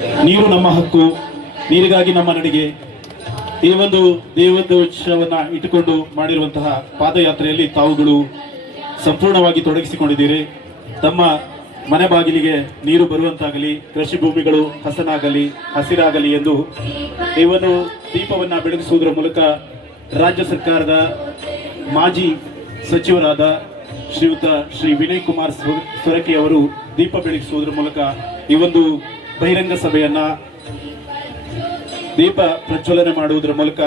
ನೀರು ನಮ್ಮ ಹಕ್ಕು, ನೀರಿಗಾಗಿ ನಮ್ಮ ನಡಿಗೆ. ಈ ಒಂದು ದೇವೋತ್ಸವನ್ನ ಇಟ್ಟುಕೊಂಡು ಮಾಡಿರುವಂತಹ ಪಾದಯಾತ್ರೆಯಲ್ಲಿ ತಾವುಗಳು ಸಂಪೂರ್ಣವಾಗಿ ತೊಡಗಿಸಿಕೊಂಡಿದ್ದೀರಿ. ತಮ್ಮ ಮನೆ ಬಾಗಿಲಿಗೆ ನೀರು ಬರುವಂತಾಗಲಿ, ಕೃಷಿ ಭೂಮಿಗಳು ಹಸಿರಾಗಲಿ ಎಂದು ಈ ಒಂದು ದೀಪವನ್ನ ಬೆಳಗಿಸುವುದರ ಮೂಲಕ ರಾಜ್ಯ ಸರ್ಕಾರದ ಮಾಜಿ ಸಚಿವರಾದ ಶ್ರೀ ವಿನಯ್ ಕುಮಾರ್ ಸೊರಕೆ ಅವರು ದೀಪ ಬೆಳಗಿಸುವುದರ ಮೂಲಕ ಈ ಒಂದು ಬಹಿರಂಗ ಸಭೆಯನ್ನ ದೀಪ ಪ್ರಜ್ವಲನೆ ಮಾಡುವುದರ ಮೂಲಕ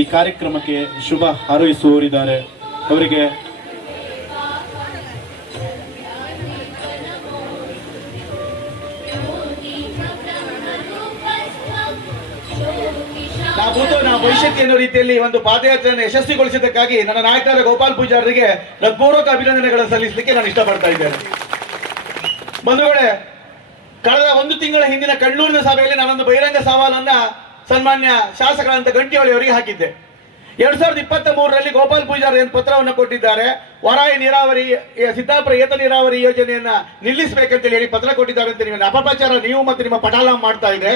ಈ ಕಾರ್ಯಕ್ರಮಕ್ಕೆ ಶುಭ ಹಾರೈಸುವವರಿದ್ದಾರೆ. ಅವರಿಗೆ ಭವಿಷ್ಯಕ್ಕೆ ಎನ್ನುವ ರೀತಿಯಲ್ಲಿ ಒಂದು ಪಾದಯಾತ್ರೆಯನ್ನು ಯಶಸ್ವಿಗೊಳಿಸಿದ್ದಕ್ಕಾಗಿ ನನ್ನ ನಾಯಕರಾದ ಗೋಪಾಲ್ ಪೂಜಾರಿಗೆ ಹೃತ್ಪೂರ್ವಕ ಅಭಿನಂದನೆಗಳನ್ನು ಸಲ್ಲಿಸಲಿಕ್ಕೆ ನಾನು ಇಷ್ಟಪಡ್ತಾ ಇದ್ದೇನೆ. ಬಂಧುಗಳೇ, ಕಳೆದ ಒಂದು ತಿಂಗಳ ಹಿಂದಿನ ಕಣ್ಣೂರಿನ ಸಭೆಯಲ್ಲಿ ನಾನೊಂದು ಬಹಿರಂಗ ಸವಾಲನ್ನ ಸನ್ಮಾನ್ಯ ಶಾಸಕರಾದಂತ ಗಂಟಿಹೊಳಿ ಅವರಿಗೆ ಹಾಕಿದ್ದೆ. 2023ರಲ್ಲಿ ಗೋಪಾಲ್ ಪೂಜಾರಿ ಏನು ಪತ್ರವನ್ನು ಕೊಟ್ಟಿದ್ದಾರೆ, ವರಾಯಿ ನೀರಾವರಿ ಸಿದ್ದಾಪುರ ಏತ ನೀರಾವರಿ ಯೋಜನೆಯನ್ನ ನಿಲ್ಲಿಸಬೇಕಂತ ಹೇಳಿ ಪತ್ರ ಕೊಟ್ಟಿದ್ದಾರೆ ಅಂತ ನೀವು ಅಪಪ್ರಚಾರ ನೀವು ಮತ್ತು ನಿಮ್ಮ ಪಟಾಲ ಮಾಡ್ತಾ ಇದೆ.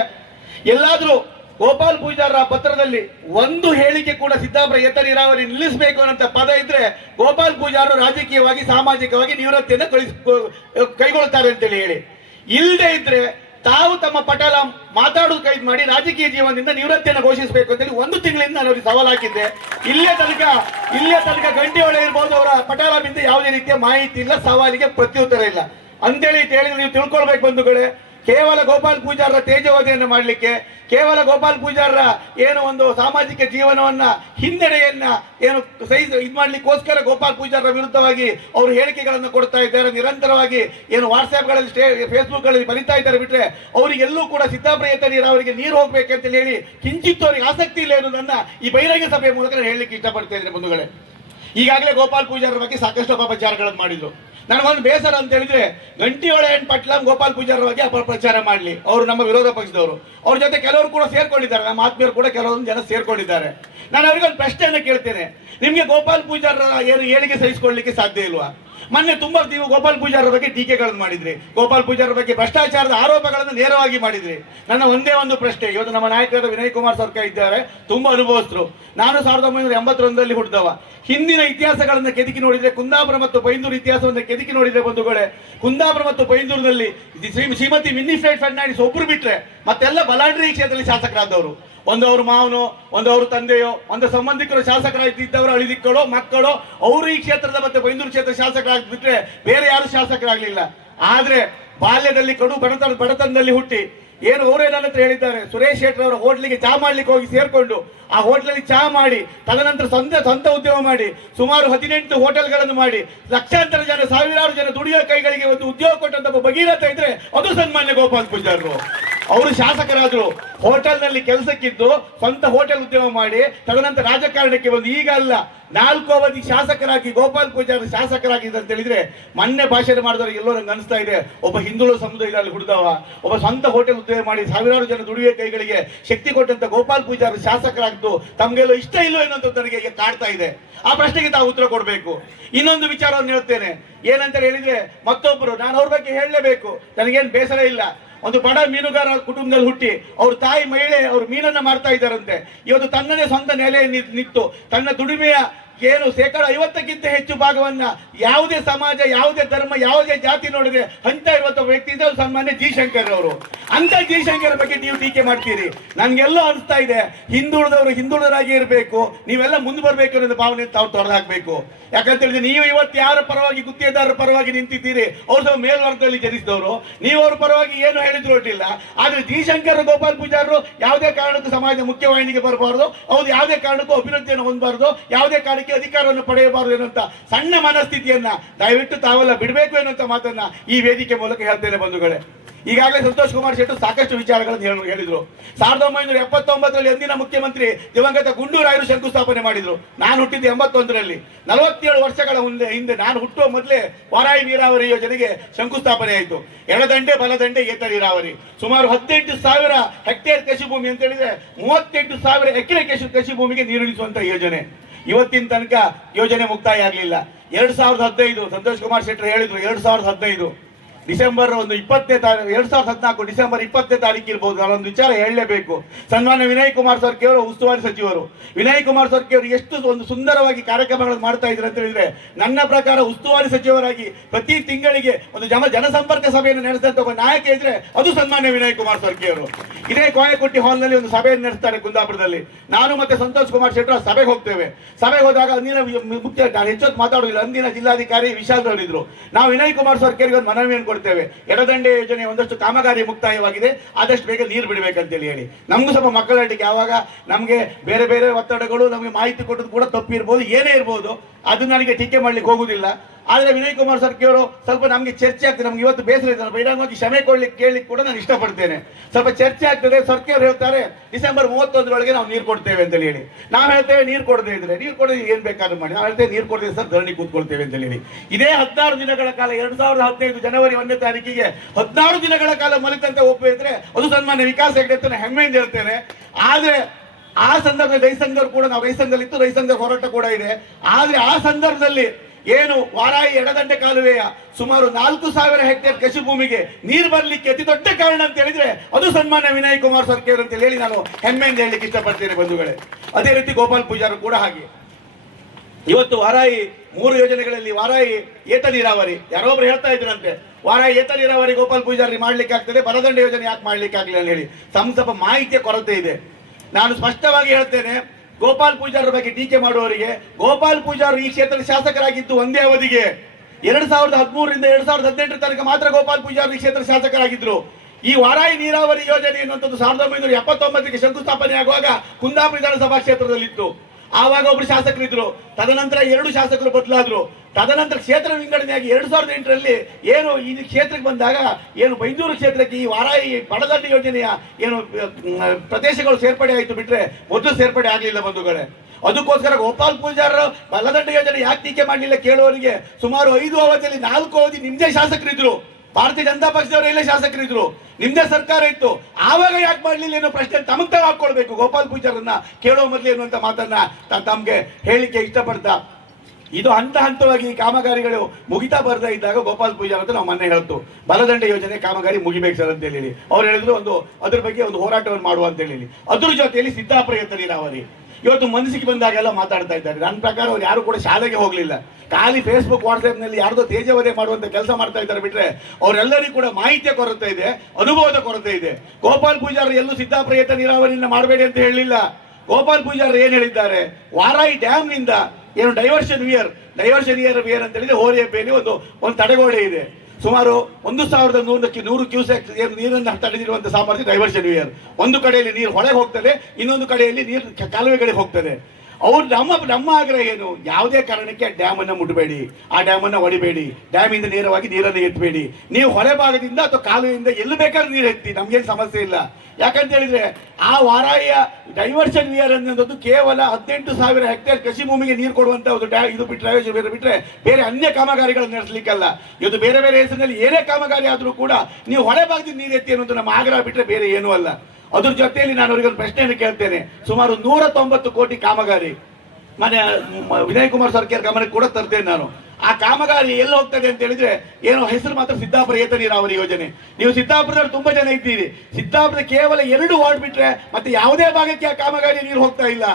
ಎಲ್ಲಾದ್ರೂ ಗೋಪಾಲ್ ಪೂಜಾರ ಪತ್ರದಲ್ಲಿ ಒಂದು ಹೇಳಿಕೆ ಕೂಡ ಸಿದ್ದಾಪುರ ಏತ ನೀರಾವರಿ ನಿಲ್ಲಿಸಬೇಕು ಅನ್ನೋ ಪದ ಇದ್ರೆ ಗೋಪಾಲ್ ಪೂಜಾರು ರಾಜಕೀಯವಾಗಿ ಸಾಮಾಜಿಕವಾಗಿ ನಿವೃತ್ತಿಯನ್ನು ಕೈಗೊಳ್ತಾರೆ ಅಂತೇಳಿ ಹೇಳಿ, ಇಲ್ಲದೆ ಇದ್ರೆ ತಾವು ತಮ್ಮ ಪಟಾಲ ಮಾತಾಡೋದು ಕೈದು ಮಾಡಿ ರಾಜಕೀಯ ಜೀವನದಿಂದ ನಿವೃತ್ತಿಯನ್ನು ಘೋಷಿಸಬೇಕು ಅಂತೇಳಿ ಒಂದು ತಿಂಗಳಿಂದ ನಾನು ಅವ್ರಿಗೆ ಸವಾಲು ಹಾಕಿದ್ದೆ. ಇಲ್ಲೇ ತನಕ ಗಂಟಿಹೊಳೆ ಇರ್ಬೋದು, ಅವರ ಪಟಾಲ ಬಿಂದ ಯಾವುದೇ ರೀತಿಯ ಮಾಹಿತಿ ಇಲ್ಲ, ಸವಾಲಿಗೆ ಪ್ರತ್ಯುತ್ತರ ಇಲ್ಲ ಅಂತೇಳಿ ಹೇಳಿದ್ರೆ ನೀವು ತಿಳ್ಕೊಳ್ಬೇಕು ಬಂಧುಗಳೇ. ಕೇವಲ ಗೋಪಾಲ್ ಪೂಜಾರರ ತೇಜೋವಧೆಯನ್ನು ಮಾಡಲಿಕ್ಕೆ, ಕೇವಲ ಗೋಪಾಲ್ ಪೂಜಾರರ ಏನು ಒಂದು ಸಾಮಾಜಿಕ ಜೀವನವನ್ನ ಹಿನ್ನಡೆಯನ್ನ ಏನು ಇದು ಮಾಡ್ಲಿಕ್ಕೋಸ್ಕರ ಗೋಪಾಲ್ ಪೂಜಾರರ ವಿರುದ್ಧವಾಗಿ ಅವರು ಹೇಳಿಕೆಗಳನ್ನು ಕೊಡ್ತಾ ಇದ್ದಾರೆ. ನಿರಂತರವಾಗಿ ಏನು ವಾಟ್ಸ್ಆಪ್ಗಳಲ್ಲಿ ಫೇಸ್ಬುಕ್ಗಳಲ್ಲಿ ಬರೀತಾ ಇದ್ದಾರೆ ಬಿಟ್ರೆ ಅವರಿಗೆಲ್ಲೂ ಕೂಡ ಸಿದ್ದಾಪುರ ಏತ ನೀರಾವರಿಗೆ ನೀರು ಹೋಗ್ಬೇಕಂತ ಹೇಳಿ ಕಿಂಚಿತ್ತು ಅವರಿಗೆ ಆಸಕ್ತಿ ಇಲ್ಲ ಅನ್ನೋದನ್ನ ಈ ಬಹಿರಂಗ ಸಭೆಯ ಮೂಲಕ ನಾನು ಹೇಳಲಿಕ್ಕೆ ಇಷ್ಟಪಡ್ತಾ ಇದ್ದೇನೆ ಬಂಧುಗಳೇ. ಈಗಾಗಲೇ ಗೋಪಾಲ್ ಪೂಜಾರರ ಬಗ್ಗೆ ಸಾಕಷ್ಟು ಅಪಪ್ರಚಾರಗಳನ್ನು ಮಾಡಿದ್ರು. ನನಗೊಂದು ಬೇಸರ ಅಂತ ಹೇಳಿದ್ರೆ ಗಂಟಿಹೊಳೆ ಅಂಡ್ ಪಟ್ಲಂ ಗೋಪಾಲ್ ಪೂಜಾರ ಬಗ್ಗೆ ಅಪಪ್ರಚಾರ ಮಾಡಲಿ, ಅವರು ನಮ್ಮ ವಿರೋಧ ಪಕ್ಷದವರು, ಅವ್ರ ಜೊತೆ ಕೆಲವರು ಕೂಡ ಸೇರ್ಕೊಂಡಿದ್ದಾರೆ, ನಮ್ಮ ಆತ್ಮೀಯರು ಕೂಡ ಕೆಲವೊಂದು ಜನ ಸೇರ್ಕೊಂಡಿದ್ದಾರೆ. ನಾನು ಅವರಿಗೊಂದು ಪ್ರಶ್ನೆಯನ್ನು ಕೇಳ್ತೇನೆ, ನಿಮ್ಗೆ ಗೋಪಾಲ್ ಪೂಜಾರ ಏನು ಹೇಳಿಕೆ ಸಹಿಸಿಕೊಳ್ಳಲಿಕ್ಕೆ ಸಾಧ್ಯ ಇಲ್ವಾ? ಮೊನ್ನೆ ತುಂಬಾ ನೀವು ಗೋಪಾಲ್ ಪೂಜಾರ ಬಗ್ಗೆ ಟೀಕೆಗಳನ್ನು ಮಾಡಿದ್ರಿ, ಗೋಪಾಲ್ ಪೂಜಾರ ಬಗ್ಗೆ ಭ್ರಷ್ಟಾಚಾರದ ಆರೋಪಗಳನ್ನು ನೇರವಾಗಿ ಮಾಡಿದ್ರಿ. ನನ್ನ ಒಂದೇ ಒಂದು ಪ್ರಶ್ನೆ, ಇವತ್ತು ನಮ್ಮ ನಾಯಕರಾದ ವಿನಯ್ ಕುಮಾರ್ ಸರ್ಕಾರ ಇದ್ದಾರೆ, ತುಂಬಾ ಅನುಭವಸ್ಥರು. ನಾನು 1981ರಲ್ಲಿ ಹುಟ್ಟಿದವ. ಹಿಂದಿನ ಇತಿಹಾಸಗಳನ್ನು ಕೆದಕಿ ನೋಡಿದ್ರೆ, ಕುಂದಾಪುರ ಮತ್ತು ಬೈಂದೂರು ಇತಿಹಾಸವನ್ನು ಕೆದಕಿ ನೋಡಿದ್ರೆ ಬಂಧುಗಳೇ, ಕುಂದಾಪುರ ಮತ್ತು ಬೈಂದೂರಿನಲ್ಲಿ ಶ್ರೀಮತಿ ವಿನ್ನಿಫ್ರೆಡ್ ಫರ್ನಾಂಡಿಸ್ ಒಬ್ರು ಬಿಟ್ರೆ ಮತ್ತೆಲ್ಲ ಬಲಾಢ್ರಿ ಕ್ಷೇತ್ರದಲ್ಲಿ ಶಾಸಕರಾದವರು. ಒಂದು ಅವ್ರ ಮಾವನೋ, ಒಂದು ಅವ್ರ ತಂದೆಯೋ, ಒಂದು ಸಂಬಂಧಿಕರು ಶಾಸಕರಾಗಿದ್ದವರು, ಅಳಿದಿಕ್ಕಳೋ ಮಕ್ಕಳು ಅವರು ಈ ಕ್ಷೇತ್ರದ ಮತ್ತೆ ಬೈಂದೂರು ಕ್ಷೇತ್ರ ಶಾಸಕರಾಗಿ ಬಿಟ್ರೆ ಬೇರೆ ಯಾರು ಶಾಸಕರಾಗ್ಲಿಲ್ಲ. ಆದ್ರೆ ಬಾಲ್ಯದಲ್ಲಿ ಕಡು ಬಡತನದಲ್ಲಿ ಹುಟ್ಟಿ ಏನು ಅವರೇನಂತ ಹೇಳಿದ್ದಾರೆ, ಸುರೇಶ್ ಶೆಟ್ಟರ್ ಅವರ ಹೋಟ್ಲಿಗೆ ಚಾ ಮಾಡ್ಲಿಕ್ಕೆ ಹೋಗಿ ಸೇರ್ಕೊಂಡು ಆ ಹೋಟ್ಲಲ್ಲಿ ಚಾ ಮಾಡಿ ತದನಂತರ ಸ್ವಂತ ಉದ್ಯಮ ಮಾಡಿ ಸುಮಾರು 18 ಹೋಟೆಲ್ಗಳನ್ನು ಮಾಡಿ ಲಕ್ಷಾಂತರ ಜನ, ಸಾವಿರಾರು ಜನ ದುಡಿಯೋ ಕೈಗಳಿಗೆ ಒಂದು ಉದ್ಯೋಗ ಕೊಟ್ಟಂತ ಭಗೀರಥ ಇದ್ರೆ ಅದು ಸನ್ಮಾನ್ಯ ಗೋಪಾಲ್ ಪೂಜಾರರು. ಅವರು ಶಾಸಕರಾದ್ರು, ಹೋಟೆಲ್ನಲ್ಲಿ ಕೆಲಸಕ್ಕಿದ್ದು ಸ್ವಂತ ಹೋಟೆಲ್ ಉದ್ಯಮ ಮಾಡಿ ತದನಂತರ ರಾಜಕಾರಣಕ್ಕೆ ಬಂದು ಈಗ ಅಲ್ಲ 4 ಅವಧಿ ಶಾಸಕರಾಗಿ ಗೋಪಾಲ್ ಪೂಜಾರಿ ಶಾಸಕರಾಗಿದ್ದ ಅಂತ ಹೇಳಿದ್ರೆ ಮೊನ್ನೆ ಭಾಷಣ ಮಾಡಿದವರು ಎಲ್ಲೋ ನಂಗೆ ಅನಿಸ್ತಾ ಇದೆ, ಒಬ್ಬ ಹಿಂದುಳಿದ ಸಮುದಾಯದಲ್ಲಿ ಹುಡುದವ, ಒಬ್ಬ ಸ್ವಂತ ಹೋಟೆಲ್ ಉದ್ಯಮ ಮಾಡಿ ಸಾವಿರಾರು ಜನ ದುಡಿಯುವ ಕೈಗಳಿಗೆ ಶಕ್ತಿ ಕೊಟ್ಟಂತ ಗೋಪಾಲ್ ಪೂಜಾರಿ ಶಾಸಕರಾಗಿದ್ದು ತಮ್ಗೆಲ್ಲೋ ಇಷ್ಟ ಇಲ್ಲೋ ಏನಂತ ನನಗೆ ಕಾಡ್ತಾ ಇದೆ. ಆ ಪ್ರಶ್ನೆಗೆ ತಾವು ಉತ್ತರ ಕೊಡಬೇಕು. ಇನ್ನೊಂದು ವಿಚಾರವನ್ನು ಹೇಳ್ತೇನೆ, ಏನಂತ ಹೇಳಿದ್ರೆ ಮತ್ತೊಬ್ಬರು, ನಾನು ಅವ್ರ ಬಗ್ಗೆ ಹೇಳಲೇಬೇಕು, ನನಗೇನು ಬೇಸರ ಇಲ್ಲ. ಒಂದು ಬಡ ಮೀನುಗಾರ ಕುಟುಂಬದಲ್ಲಿ ಹುಟ್ಟಿ ಅವ್ರ ತಾಯಿ ಮಹಿಳೆ ಅವರು ಮೀನನ್ನ ಮಾಡ್ತಾ ಇದ್ದಾರಂತೆ. ಇವತ್ತು ತನ್ನದೇ ಸ್ವಂತ ನೆಲೆ ನಿಂತು ತನ್ನ ದುಡಿಮೆಯ ಏನು 50%ಕ್ಕಿಂತ ಹೆಚ್ಚು ಭಾಗವನ್ನ ಯಾವುದೇ ಸಮಾಜ, ಯಾವುದೇ ಧರ್ಮ, ಯಾವುದೇ ಜಾತಿ ನೋಡಿದ್ರೆ ಅಂತ ಇರುವಂತ ವ್ಯಕ್ತಿ ಇದ್ದಾರೆ ಸನ್ಮಾನ್ಯ ಜಿ ಶಂಕರ್ ಅವರು. ಅಂತ ಜಿ ಶಂಕರ್ ಬಗ್ಗೆ ನೀವು ಟೀಕೆ ಮಾಡ್ತೀರಿ. ನನ್ಗೆಲ್ಲೋ ಅನಿಸ್ತಾ ಇದೆ, ಹಿಂದುಳಿದವರು ಹಿಂದುಳಿದರಾಗಿ ಇರಬೇಕು, ನೀವೆಲ್ಲ ಮುಂದೆ ಬರ್ಬೇಕು ಅನ್ನೋದು ಭಾವನೆ ತಾವು ತೊಡೆದು ಹಾಕ್ಬೇಕು. ಯಾಕಂತ ಹೇಳಿದ್ರೆ ನೀವು ಇವತ್ತು ಯಾರ ಪರವಾಗಿ ಗುತ್ತಿಗೆದಾರರ ಪರವಾಗಿ ನಿಂತಿದ್ದೀರಿ, ಅವ್ರ ಮೇಲ್ವರ್ಗದಲ್ಲಿ ಜನಿಸಿದವರು, ನೀವು ಅವ್ರ ಪರವಾಗಿ ಏನು ಹೇಳಿದ್ರು ಒಟ್ಟಿಲ್ಲ. ಆದ್ರೆ ಜಿ ಶಂಕರ್ ಗೋಪಾಲ್ ಪೂಜಾರರು ಯಾವುದೇ ಕಾರಣಕ್ಕೂ ಸಮಾಜ ಮುಖ್ಯವಾಹಿನಿಗೆ ಬರಬಾರ್ದು, ಅವ್ರು ಯಾವುದೇ ಕಾರಣಕ್ಕೂ ಅಭಿವೃದ್ಧಿಯನ್ನು ಹೊಂದಬಾರ್ದು, ಯಾವುದೇ ಕಾರಣಕ್ಕೆ ಅಧಿಕಾರವನ್ನು ಪಡೆಯಬಾರದು ಎನ್ನುವಂತ ಸಣ್ಣ ಮನಸ್ಥಿತಿಯನ್ನ ದಯವಿಟ್ಟು ತಾವೆಲ್ಲ ಬಿಡಬೇಕು ಎನ್ನುವಂತ ಮಾತನ್ನ ಈ ವೇದಿಕೆ ಮೂಲಕ ಹೇಳ್ತೇನೆ ಬಂಧುಗಳೇ. ಈಗಾಗಲೇ ಸಂತೋಷ್ ಕುಮಾರ್ ಶೆಟ್ಟರ್ ಸಾಕಷ್ಟು ವಿಚಾರಗಳನ್ನು ಹೇಳಿದ್ರು. 1979ರಲ್ಲಿ ಅಂದಿನ ಮುಖ್ಯಮಂತ್ರಿ ದಿವಂಗತ ಗುಂಡೂರಾಯರು ಶಂಕುಸ್ಥಾಪನೆ ಮಾಡಿದ್ರು. ನಾನು ಹುಟ್ಟಿದ್ದು 81ರಲ್ಲಿ, 47 ವರ್ಷಗಳ ಹಿಂದೆ ನಾನು ಹುಟ್ಟುವ ಮೊದಲೇ ವರಾಯಿ ನೀರಾವರಿ ಯೋಜನೆಗೆ ಶಂಕುಸ್ಥಾಪನೆ ಆಯಿತು. ಎಡದಂಡೆ ಬಲದಂಡೆ ಏತ ನೀರಾವರಿ, ಸುಮಾರು 18,000 ಹೆಕ್ಟೇರ್ ಕೃಷಿ ಭೂಮಿ ಅಂತ ಹೇಳಿದ್ರೆ 38,000 ಎಕರೆ ಕೃಷಿ ಭೂಮಿಗೆ ನೀರುಣಿಸುವಂತ ಯೋಜನೆ. ಇವತ್ತಿನ ತನಕ ಯೋಜನೆ ಮುಕ್ತಾಯ ಆಗಲಿಲ್ಲ. 2015 ಸಂತೋಷ್ ಕುಮಾರ್ ಶೆಟ್ಟರ್ ಹೇಳಿದ್ರು, 2015 ಡಿಸೆಂಬರ್ 2014 ಡಿಸೆಂಬರ್ 20ನೇ ತಾರೀಕು ಇರ್ಬೋದು. ನಾನೊಂದು ವಿಚಾರ ಹೇಳಲೇಬೇಕು. ಸನ್ಮಾನ್ಯ ವಿನಯ್ ಕುಮಾರ್ ಸರ್ಕಿ ಅವರು ಉಸ್ತುವಾರಿ ಸಚಿವರು. ವಿನಯ್ ಕುಮಾರ್ ಸರ್ಕಿ ಅವರು ಎಷ್ಟು ಒಂದು ಸುಂದರವಾಗಿ ಕಾರ್ಯಕ್ರಮಗಳನ್ನು ಮಾಡ್ತಾ ಇದ್ರು ಅಂತ ಹೇಳಿದ್ರೆ, ನನ್ನ ಪ್ರಕಾರ ಉಸ್ತುವಾರಿ ಸಚಿವರಾಗಿ ಪ್ರತಿ ತಿಂಗಳಿಗೆ ಒಂದು ಜನಸಂಪರ್ಕ ಸಭೆಯನ್ನು ನಡೆಸಿದಂತ ಒಬ್ಬ ನಾಯಕ ಇದ್ರೆ ಅದು ಸನ್ಮಾನ್ಯ ವಿನಯ್ ಕುಮಾರ್ ಸರ್ಕಿ ಅವರು. ಇದೇ ಕೋಯಕೊಟ್ಟಿ ಹಾಲ್ ನಲ್ಲಿ ಒಂದು ಸಭೆಯನ್ನು ನಡೆಸ್ತಾರೆ ಕುಂದಾಪುರದಲ್ಲಿ. ನಾನು ಮತ್ತೆ ಸಂತೋಷ್ ಕುಮಾರ್ ಶೆಟ್ಟರ್ ಸಭೆಗೆ ಹೋಗ್ತೇವೆ. ಸಭೆಗೆ ಹೋದಾಗ ಅಂದಿನ ಮುಖ್ಯ, ನಾನು ಹೆಚ್ಚೊತ್ತು ಮಾತಾಡೋದಿಲ್ಲ, ಅಂದಿನ ಜಿಲ್ಲಾಧಿಕಾರಿ ವಿಶಾಲ್ ಅವರಿದ್ರು. ನಾವು ವಿನಯ್ ಕುಮಾರ್ ಸರ್ಕಾರಿಗೆ ಒಂದು ಮನವಿಯನ್ನು ಕೊಡ್ತೇವೆ. ಎಡದಂಡೆ ಯೋಜನೆ ಒಂದಷ್ಟು ಕಾಮಗಾರಿ ಮುಕ್ತಾಯವಾಗಿದೆ, ಆದಷ್ಟು ಬೇಗ ನೀರು ಬಿಡಬೇಕಂತೇಳಿ ಹೇಳಿ. ನಮಗೂ ಸ್ವಲ್ಪ ಮಕ್ಕಳಾಟಿಗೆ ಯಾವಾಗ ನಮಗೆ ಬೇರೆ ಬೇರೆ ಒತ್ತಡಗಳು, ನಮಗೆ ಮಾಹಿತಿ ಕೊಟ್ಟದ್ದು ಕೂಡ ತಪ್ಪಿರ್ಬೋದು, ಏನೇ ಇರ್ಬೋದು, ಅದು ನನಗೆ ಟೀಕೆ ಮಾಡ್ಲಿಕ್ಕೆ ಹೋಗುದಿಲ್ಲ. ಆದರೆ ವಿನಯ್ ಕುಮಾರ್ ಸರ್ಕಿ ಅವರು ಸ್ವಲ್ಪ ನಮಗೆ ಚರ್ಚೆ ಆಗ್ತದೆ. ನಮ್ಗೆ ಇವತ್ತು ಬೇಸರ ಇದೆ, ಬಹಿರಂಗವಾಗಿ ಕ್ಷಮೆ ಕೇಳಲಿಕ್ಕೆ ಕೂಡ ನಾನು ಇಷ್ಟಪಡ್ತೇನೆ. ಸ್ವಲ್ಪ ಚರ್ಚೆ ಆಗ್ತದೆ. ಸರ್ಕಿ ಅವರು ಹೇಳ್ತಾರೆ ಡಿಸೆಂಬರ್ 31ರೊಳಗೆ ನಾವು ನೀರು ಕೊಡ್ತೇವೆ ಅಂತ ಹೇಳಿ. ನಾವು ಹೇಳ್ತೇವೆ ನೀರು ಕೊಡದೇ ಇದ್ರೆ ನೀರು ಕೊಡದೆ ಏನ್ ಬೇಕಾದ್ರೂ ಮಾಡಿ, ನಾವು ಹೇಳ್ತೇವೆ ನೀರು ಕೊಡದೆ ಸರ್ ಧರಣಿ ಕೂತ್ಕೊಳ್ತೇವೆ ಅಂತ ಹೇಳಿ. ಇದೇ 16 ದಿನಗಳ ಕಾಲ 2015 ಜನವರಿ 1ನೇ ತಾರೀಕಿಗೆ 16 ದಿನಗಳ ಕಾಲ ಮಲಿತಂತೆ ಒಪ್ಪಿದ್ರೆ ಅದು ಸನ್ಮಾನ್ಯ ವಿಕಾಸ್ ಹೆಗ್ಡೆ ಅಂತ ಹೆಮ್ಮೆಯಿಂದ ಹೇಳ್ತೇನೆ. ಆದ್ರೆ ಆ ಸಂದರ್ಭದಲ್ಲಿ ರೈಸಂಘರು ಕೂಡ, ನಾವು ರೈಸಂಘದಲ್ಲಿತ್ತು, ರೈಸಂಘ ಹೋರಾಟ ಕೂಡ ಇದೆ. ಆದ್ರೆ ಆ ಸಂದರ್ಭದಲ್ಲಿ ಏನು ವಾರಾಯಿ ಎಡದಂಡೆ ಕಾಲುವೆಯ ಸುಮಾರು 4000 ಹೆಕ್ಟೇರ್ ಕೃಷಿ ಭೂಮಿಗೆ ನೀರು ಬರಲಿಕ್ಕೆ ಅತಿ ದೊಡ್ಡ ಕಾರಣ ಅಂತ ಹೇಳಿದ್ರೆ ಅದು ಸನ್ಮಾನ್ಯ ವಿನಯ್ ಕುಮಾರ್ ಸರ್ಕಿ ಅವರು ಅಂತ ಹೇಳಿ ನಾನು ಹೆಮ್ಮೆಯಿಂದ ಹೇಳಲಿಕ್ಕೆ ಇಷ್ಟಪಡ್ತೇನೆ ಬಂಧುಗಳೇ. ಅದೇ ರೀತಿ ಗೋಪಾಲ್ ಪೂಜಾರು ಕೂಡ ಹಾಗೆ. ಇವತ್ತು ವಾರಾಯಿ 3 ಯೋಜನೆಗಳಲ್ಲಿ ವಾರಾಯಿ ಏತ ನೀರಾವರಿ, ಯಾರೊಬ್ರು ಹೇಳ್ತಾ ಇದ್ರಂತೆ ವಾರಾಯಿ ಏತ ನೀರಾವರಿ ಗೋಪಾಲ್ ಪೂಜಾರಿ ಮಾಡ್ಲಿಕ್ಕೆ ಆಗ್ತದೆ, ಬಲದಂಡ ಯೋಜನೆ ಯಾಕೆ ಮಾಡ್ಲಿಕ್ಕೆ ಆಗ್ಲಿಲ್ಲ ಅಂತ ಹೇಳಿ. ಸ್ವಲ್ಪ ಮಾಹಿತಿಯ ಕೊರತೆ ಇದೆ. ನಾನು ಸ್ಪಷ್ಟವಾಗಿ ಹೇಳ್ತೇನೆ, ಗೋಪಾಲ್ ಪೂಜಾರ ಬಗ್ಗೆ ಟೀಕೆ ಮಾಡುವವರಿಗೆ, ಗೋಪಾಲ್ ಪೂಜಾರು ಈ ಕ್ಷೇತ್ರದ ಶಾಸಕರಾಗಿದ್ದು ಒಂದೇ ಅವಧಿಗೆ 2013ರಿಂದ 2018 ತನಕ ಮಾತ್ರ ಗೋಪಾಲ್ ಪೂಜಾರು ಈ ಕ್ಷೇತ್ರದ ಶಾಸಕರಾಗಿದ್ರು. ಈ ವಾರಾಯಿ ನೀರಾವರಿ ಯೋಜನೆ ಎನ್ನುವಂಥದ್ದು 1979ಕ್ಕೆ ಶಂಕುಸ್ಥಾಪನೆ ಆಗುವಾಗ ಕುಂದಾಪುರ ವಿಧಾನಸಭಾ ಕ್ಷೇತ್ರದಲ್ಲಿತ್ತು. ಆವಾಗ ಒಬ್ರು ಶಾಸಕರಿದ್ರು, ತದನಂತರ 2 ಶಾಸಕರು ಬದಲಾದ್ರು. ತದನಂತರ ಕ್ಷೇತ್ರ ವಿಂಗಡಣೆಯಾಗಿ 2008ರಲ್ಲಿ ಏನು ಈ ಕ್ಷೇತ್ರಕ್ಕೆ ಬಂದಾಗ ಏನು ಬೈಂದೂರು ಕ್ಷೇತ್ರಕ್ಕೆ ಈ ವಾರಾಯಿ ಬಡದಂಡ ಯೋಜನೆಯ ಏನು ಪ್ರದೇಶಗಳು ಸೇರ್ಪಡೆ ಆಯಿತು ಬಿಟ್ರೆ ಮೊದಲು ಸೇರ್ಪಡೆ ಆಗಲಿಲ್ಲ ಬಂಧುಗಳೇ. ಅದಕ್ಕೋಸ್ಕರ ಗೋಪಾಲ್ ಪೂಜಾರ ಬಲದಂಡ ಯೋಜನೆ ಯಾಕೆ ಟೀಕೆ ಮಾಡಲಿಲ್ಲ ಕೇಳುವವರಿಗೆ, ಸುಮಾರು 5 ಅವಧಿಯಲ್ಲಿ 4 ಅವಧಿ ನಿಮ್ದೇ ಶಾಸಕರಿದ್ರು, ಭಾರತೀಯ ಜನತಾ ಪಕ್ಷದವರು ಎಲ್ಲ ಶಾಸಕರಿದ್ರು, ನಿಮ್ದೇ ಸರ್ಕಾರ ಇತ್ತು. ಆವಾಗ ಯಾಕೆ ಮಾಡಲಿಲ್ಲ ಅನ್ನೋ ಪ್ರಶ್ನೆ ತಮಗೆ ತಾವು ಹಾಕೊಳ್ಬೇಕು. ಗೋಪಾಲ್ ಪೂಜಾರನ್ನ ಕೇಳೋ ಮೊದಲೇ ಎನ್ನುವಂತ ಮಾತನ್ನ ತಮಗೆ ಹೇಳಿಕೆ ಇಷ್ಟಪಡ್ತಾ, ಇದು ಹಂತವಾಗಿ ಕಾಮಗಾರಿಗಳು ಮುಗಿತಾ ಬರ್ತಾ ಇದ್ದಾಗ ಗೋಪಾಲ್ ಪೂಜಾರ್ ಅಂತ ನಾವು ಮೊನ್ನೆ ಹೇಳ್ತು ಬಲದಂಡ ಯೋಜನೆ ಕಾಮಗಾರಿ ಮುಗಿಬೇಕು ಸರ್ ಅಂತ ಹೇಳಿ ಅವ್ರು ಹೇಳಿದ್ರು. ಅದ್ರ ಬಗ್ಗೆ ಒಂದು ಹೋರಾಟವನ್ನು ಮಾಡುವ ಅಂತ ಹೇಳಿ. ಅದ್ರ ಜೊತೆಯಲ್ಲಿ ಸಿದ್ದಾಪುರ ಏತ ನೀರಾವರಿ ಇವತ್ತು ಮನಸ್ಸಿಗೆ ಬಂದಾಗೆಲ್ಲ ಮಾತಾಡ್ತಾ ಇದ್ದಾರೆ. ನನ್ನ ಪ್ರಕಾರ ಅವ್ರು ಯಾರು ಕೂಡ ಶಾಲೆಗೆ ಹೋಗ್ಲಿಲ್ಲ, ಖಾಲಿ ಫೇಸ್ಬುಕ್ ವಾಟ್ಸ್ಆಪ್ ನಲ್ಲಿ ಯಾರ್ದೋ ತೇಜವಧೆ ಮಾಡುವಂತ ಕೆಲಸ ಮಾಡ್ತಾ ಇದ್ದಾರೆ ಬಿಟ್ರೆ ಅವರೆಲ್ಲರಿಗೂ ಕೂಡ ಮಾಹಿತಿಯ ಕೊರತೆ ಇದೆ, ಅನುಭವದ ಕೊರತೆ ಇದೆ. ಗೋಪಾಲ್ ಪೂಜಾರ್ ಎಲ್ಲೂ ಸಿದ್ದಾಪುರ ಏತ ನೀರಾವರಿಯಿಂದ ಮಾಡಬೇಡಿ ಅಂತ ಹೇಳಿಲ್ಲ. ಗೋಪಾಲ್ ಪೂಜಾರ್ ಏನ್ ಹೇಳಿದ್ದಾರೆ, ವಾರಾಯಿ ಡ್ಯಾಮ್ ನಿಂದ ಏನು ಡೈವರ್ಷನ್ ವಿಯರ್ ಅಂತ ಹೇಳಿದ್ರೆ ಹೋರಿಯಪ್ಪೆಯಲ್ಲಿ ಒಂದು ತಡೆಗೋಡೆ ಇದೆ. ಸುಮಾರು 1100 ಕ್ಯೂಸೆಕ್ ನೀರನ್ನು ತಡೆದಿರುವಂತಹ ಸಾಮರ್ಥ್ಯ ಡೈವರ್ಷನ್ ವಿಯರ್. ಒಂದು ಕಡೆಯಲ್ಲಿ ನೀರು ಹೊಳೆಗೆ ಹೋಗ್ತದೆ, ಇನ್ನೊಂದು ಕಡೆಯಲ್ಲಿ ನೀರು ಕಾಲುವೆಗಳಿಗೆ ಹೋಗ್ತದೆ. ಅವ್ರು ನಮ್ಮ ಆಗ್ರಹ ಏನು, ಯಾವುದೇ ಕಾರಣಕ್ಕೆ ಡ್ಯಾಮ್ ಅನ್ನ ಮುಟ್ಟಬೇಡಿ, ಆ ಡ್ಯಾಮ್ ಅನ್ನ ಹೊಡಿಬೇಡಿ, ಡ್ಯಾಮ್ ಇಂದ ನೇರವಾಗಿ ನೀರನ್ನು ಎತ್ತಬೇಡಿ. ನೀವು ಹೊಳೆ ಭಾಗದಿಂದ ಅಥವಾ ಕಾಲುವೆಯಿಂದ ಎಲ್ಲಿ ಬೇಕಾದ್ರೂ ನೀರು ಎತ್ತಿ, ನಮ್ಗೇನು ಸಮಸ್ಯೆ ಇಲ್ಲ. ಯಾಕಂತ ಹೇಳಿದ್ರೆ ಆ ವಾರಾಯಿಯ ಡೈವರ್ಷನ್ ವಿಯರ್ ಅನ್ನೋದು ಕೇವಲ 18,000 ಹೆಕ್ಟೇರ್ ಕೃಷಿ ಭೂಮಿಗೆ ನೀರು ಕೊಡುವಂತ ಒಂದು ಇದು ಬಿಟ್ರೆ ಬೇರೆ ಅನ್ಯ ಕಾಮಗಾರಿಗಳನ್ನು ನಡೆಸಲಿಕ್ಕಲ್ಲ. ಇವತ್ತು ಬೇರೆ ಬೇರೆ ಹೆಸರಿನಲ್ಲಿ ಏನೇ ಕಾಮಗಾರಿ ಆದ್ರೂ ಕೂಡ ನೀವು ಹೊಳೆ ಭಾಗದಿಂದ ನೀರು ಎತ್ತಿ ಅನ್ನೋದು ನಮ್ಮ ಆಗ್ರಹ ಬಿಟ್ರೆ ಬೇರೆ ಏನೂ ಅಲ್ಲ. ಅದ್ರ ಜೊತೆಯಲ್ಲಿ ನಾನು ಅವರಿಗೆ ಒಂದು ಪ್ರಶ್ನೆಯನ್ನು ಕೇಳ್ತೇನೆ. ಸುಮಾರು 190 ಕೋಟಿ ಕಾಮಗಾರಿ ಮನೆ ವಿನಯ್ ಕುಮಾರ್ ಸರ್ಕಾರ ಗಮನಕ್ಕೆ ಕೂಡ ತರ್ತೇನೆ ನಾನು. ಆ ಕಾಮಗಾರಿ ಎಲ್ಲಿ ಹೋಗ್ತದೆ ಅಂತ ಹೇಳಿದ್ರೆ ಏನೋ ಹೆಸರು ಮಾತ್ರ ಸಿದ್ದಾಪುರ ಏತ ನೀರಾವರಿ ಯೋಜನೆ. ನೀವು ಸಿದ್ದಾಪುರದಲ್ಲಿ ತುಂಬಾ ಜನ ಇದ್ದೀರಿ, ಸಿದ್ದಾಪುರದ ಕೇವಲ 2 ವಾರ್ಡ್ ಬಿಟ್ರೆ ಮತ್ತೆ ಯಾವುದೇ ಭಾಗಕ್ಕೆ ಆ ಕಾಮಗಾರಿ ನೀರು ಹೋಗ್ತಾ ಇಲ್ಲ.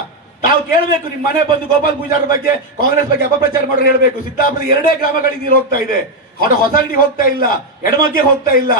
ತಾವು ಕೇಳಬೇಕು, ನಿಮ್ಮ ಮನೆ ಬಂದು ಗೋಪಾಲ್ ಪೂಜಾರ ಬಗ್ಗೆ ಕಾಂಗ್ರೆಸ್ ಬಗ್ಗೆ ಅಪಪ್ರಚಾರ ಮಾಡೋರು ಹೇಳಬೇಕು. ಸಿದ್ದಾಪುರದ 2 ಗ್ರಾಮಗಳಿಗೆ ನೀರು ಹೋಗ್ತಾ ಇದೆ, ಹೊಸಂಗಡಿಗೆ ಹೋಗ್ತಾ ಇಲ್ಲ, ಎಡಮಗ್ಗೆ ಹೋಗ್ತಾ ಇಲ್ಲ,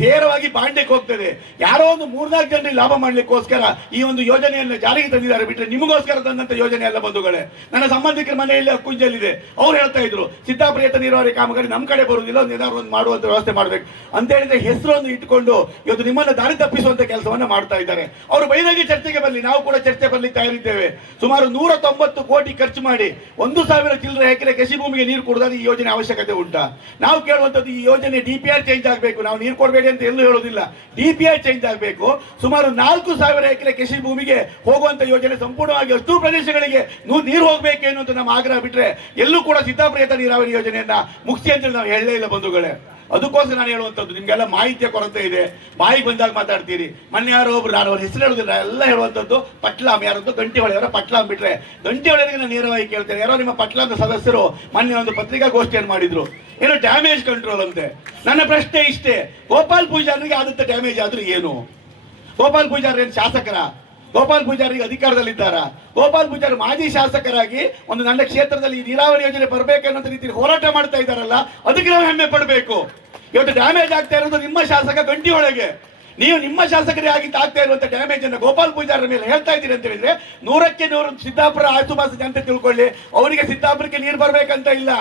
ನೇರವಾಗಿ ಬಾಂಡೆಗೆ ಹೋಗ್ತದೆ. ಯಾರೋ ಒಂದು 3-4 ಜನರಿಗೆ ಲಾಭ ಮಾಡ್ಲಿಕ್ಕೋಸ್ಕರ ಈ ಒಂದು ಯೋಜನೆಯನ್ನು ಜಾರಿಗೆ ತಂದಿದ್ದಾರೆ ಬಿಟ್ರೆ ನಿಮಗೋಸ್ಕರ ತಂದಂತ ಯೋಜನೆ ಎಲ್ಲ ಬಂಧುಗಳೇ. ನನ್ನ ಸಂಬಂಧಿಕರ ಮನೆಯಲ್ಲಿ ಅಕ್ಕುಂಜಲ್ಲಿದೆ, ಅವ್ರು ಹೇಳ್ತಾ ಇದ್ರು ಸಿದ್ದಾಪುರ ಏತ ನೀರಾವರಿ ಕಾಮಗಾರಿ ನಮ್ಮ ಕಡೆ ಬರುವುದಿಲ್ಲ, ಏನಾದ್ರು ಒಂದು ಮಾಡುವಂತ ವ್ಯವಸ್ಥೆ ಮಾಡ್ಬೇಕು ಅಂತ ಹೇಳಿದ್ರೆ ಹೆಸರನ್ನು ಇಟ್ಕೊಂಡು ಇವತ್ತು ನಿಮ್ಮನ್ನ ದಾರಿ ತಪ್ಪಿಸುವಂತ ಕೆಲಸವನ್ನ ಮಾಡ್ತಾ ಇದ್ದಾರೆ. ಅವರು ಬಹಿರಂಗ ಚರ್ಚೆಗೆ ಬರಲಿ, ನಾವು ಕೂಡ ಚರ್ಚೆ ಬರ್ಲಿಕ್ಕೆ ತಯಾರಿದ್ದೇವೆ. ಸುಮಾರು 190 ಕೋಟಿ ಖರ್ಚು ಮಾಡಿ 1,000 ಚಿಲ್ಲರೆ ಎಕರೆ ಕೃಷಿ ಭೂಮಿಗೆ ನೀರು ಕೊಡೋದಾದ್ರೆ ಈ ಯೋಜನೆ ಅವಶ್ಯಕತೆ ಉಂಟಾ? ನಾವು ಕೇಳುವಂತದ್ದು ಈ ಯೋಜನೆ DPR ಚೇಂಜ್ ಆಗಬೇಕು. ನಾವು ನೀರು ಕೊಡಬೇಡಿ ಅಂತ ಎಲ್ಲೂ ಹೇಳೋದಿಲ್ಲ, DPR ಚೇಂಜ್ ಆಗಬೇಕು. ಸುಮಾರು 4,000 ಎಕರೆ ಕೃಷಿ ಭೂಮಿಗೆ ಹೋಗುವಂತ ಯೋಜನೆ ಸಂಪೂರ್ಣವಾಗಿ ಅಷ್ಟು ಪ್ರದೇಶಗಳಿಗೆ ನೀರು ಹೋಗ್ಬೇಕು ಅನ್ನುವಂತ ನಮ್ಮ ಆಗ್ರಹ ಬಿಟ್ರೆ ಎಲ್ಲೂ ಕೂಡ ಸಿದ್ದಾಪುರ ಏತ ನೀರಾವರಿ ಯೋಜನೆಯನ್ನ ಮುಗಿಸಿ ಅಂತ ನಾವು ಹೇಳಲೇ ಇಲ್ಲ ಬಂಧುಗಳೇ. ಅದಕ್ಕೋಸ್ಕರ ನಾನು ಹೇಳುವಂಥದ್ದು, ನಿಮ್ಗೆಲ್ಲ ಮಾಹಿತಿಯ ಕೊರತೆ ಇದೆ, ಬಾಯಿಗೆ ಬಂದಾಗ ಮಾತಾಡ್ತೀರಿ. ಮೊನ್ನೆ ಯಾರೋ ಒಬ್ರು, ನಾನು ಅವ್ರ ಹೆಸರು ಹೇಳೋದಿಲ್ಲ, ಎಲ್ಲ ಹೇಳುವಂಥದ್ದು ಪಟ್ಲಾಮ್, ಯಾರದ್ದು ಗಂಟಿಹೊಳೆಯವರ ಪಟ್ಲಾಮ್ ಬಿಟ್ರೆ ಗಂಟಿಹೊಳೆಯವರಿಗೆ ನಾನು ನೇರವಾಗಿ ಕೇಳ್ತೇನೆ. ಯಾರೋ ನಿಮ್ಮ ಪಟ್ಲಾಮದ ಸದಸ್ಯರು ಮೊನ್ನೆ ಒಂದು ಪತ್ರಿಕಾಗೋಷ್ಠಿಯನ್ನು ಮಾಡಿದ್ರು, ಏನೋ ಡ್ಯಾಮೇಜ್ ಕಂಟ್ರೋಲ್ ಅಂತೆ. ನನ್ನ ಪ್ರಶ್ನೆ ಇಷ್ಟೇ, ಗೋಪಾಲ್ ಪೂಜಾರಿಗೆ ಆದಂತ ಡ್ಯಾಮೇಜ್ ಆದ್ರೂ ಏನು? ಗೋಪಾಲ್ ಪೂಜಾರಿ ಏನು ಶಾಸಕರ? ಗೋಪಾಲ್ ಪೂಜಾರಿಗೆ ಅಧಿಕಾರದಲ್ಲಿದ್ದಾರ? ಗೋಪಾಲ್ ಪೂಜಾರಿ ಮಾಜಿ ಶಾಸಕರಾಗಿ ಒಂದು ನನ್ನ ಕ್ಷೇತ್ರದಲ್ಲಿ ಈ ನೀರಾವರಿ ಯೋಜನೆ ಬರಬೇಕನ್ನೋ ರೀತಿಯಲ್ಲಿ ಹೋರಾಟ ಮಾಡ್ತಾ ಇದ್ದಾರಲ್ಲ, ಅದಕ್ಕೆ ನಾವು ಹೆಮ್ಮೆ ಪಡಬೇಕು. ಇವತ್ತು ಡ್ಯಾಮೇಜ್ ಆಗ್ತಾ ಇರೋದು ನಿಮ್ಮ ಶಾಸಕ ಗಂಟಿಹೊಳೆಗೆ. ನೀವು ನಿಮ್ಮ ಶಾಸಕರೇ ಆಗಿ ಆಗ್ತಾ ಇರುವಂತ ಡ್ಯಾಮೇಜ್ ಅನ್ನು ಗೋಪಾಲ್ ಪೂಜಾರಿ ಮೇಲೆ ಹೇಳ್ತಾ ಇದ್ದೀರಿ ಅಂತ ಹೇಳಿದ್ರೆ 100ಕ್ಕೆ 100 ಸಿದ್ದಾಪುರ ಆಸುಪಾಸು ಜನತೆ ತಿಳ್ಕೊಳ್ಳಿ, ಅವರಿಗೆ ಸಿದ್ದಾಪುರಕ್ಕೆ ನೀರು ಬರ್ಬೇಕಂತ ಇಲ್ಲ.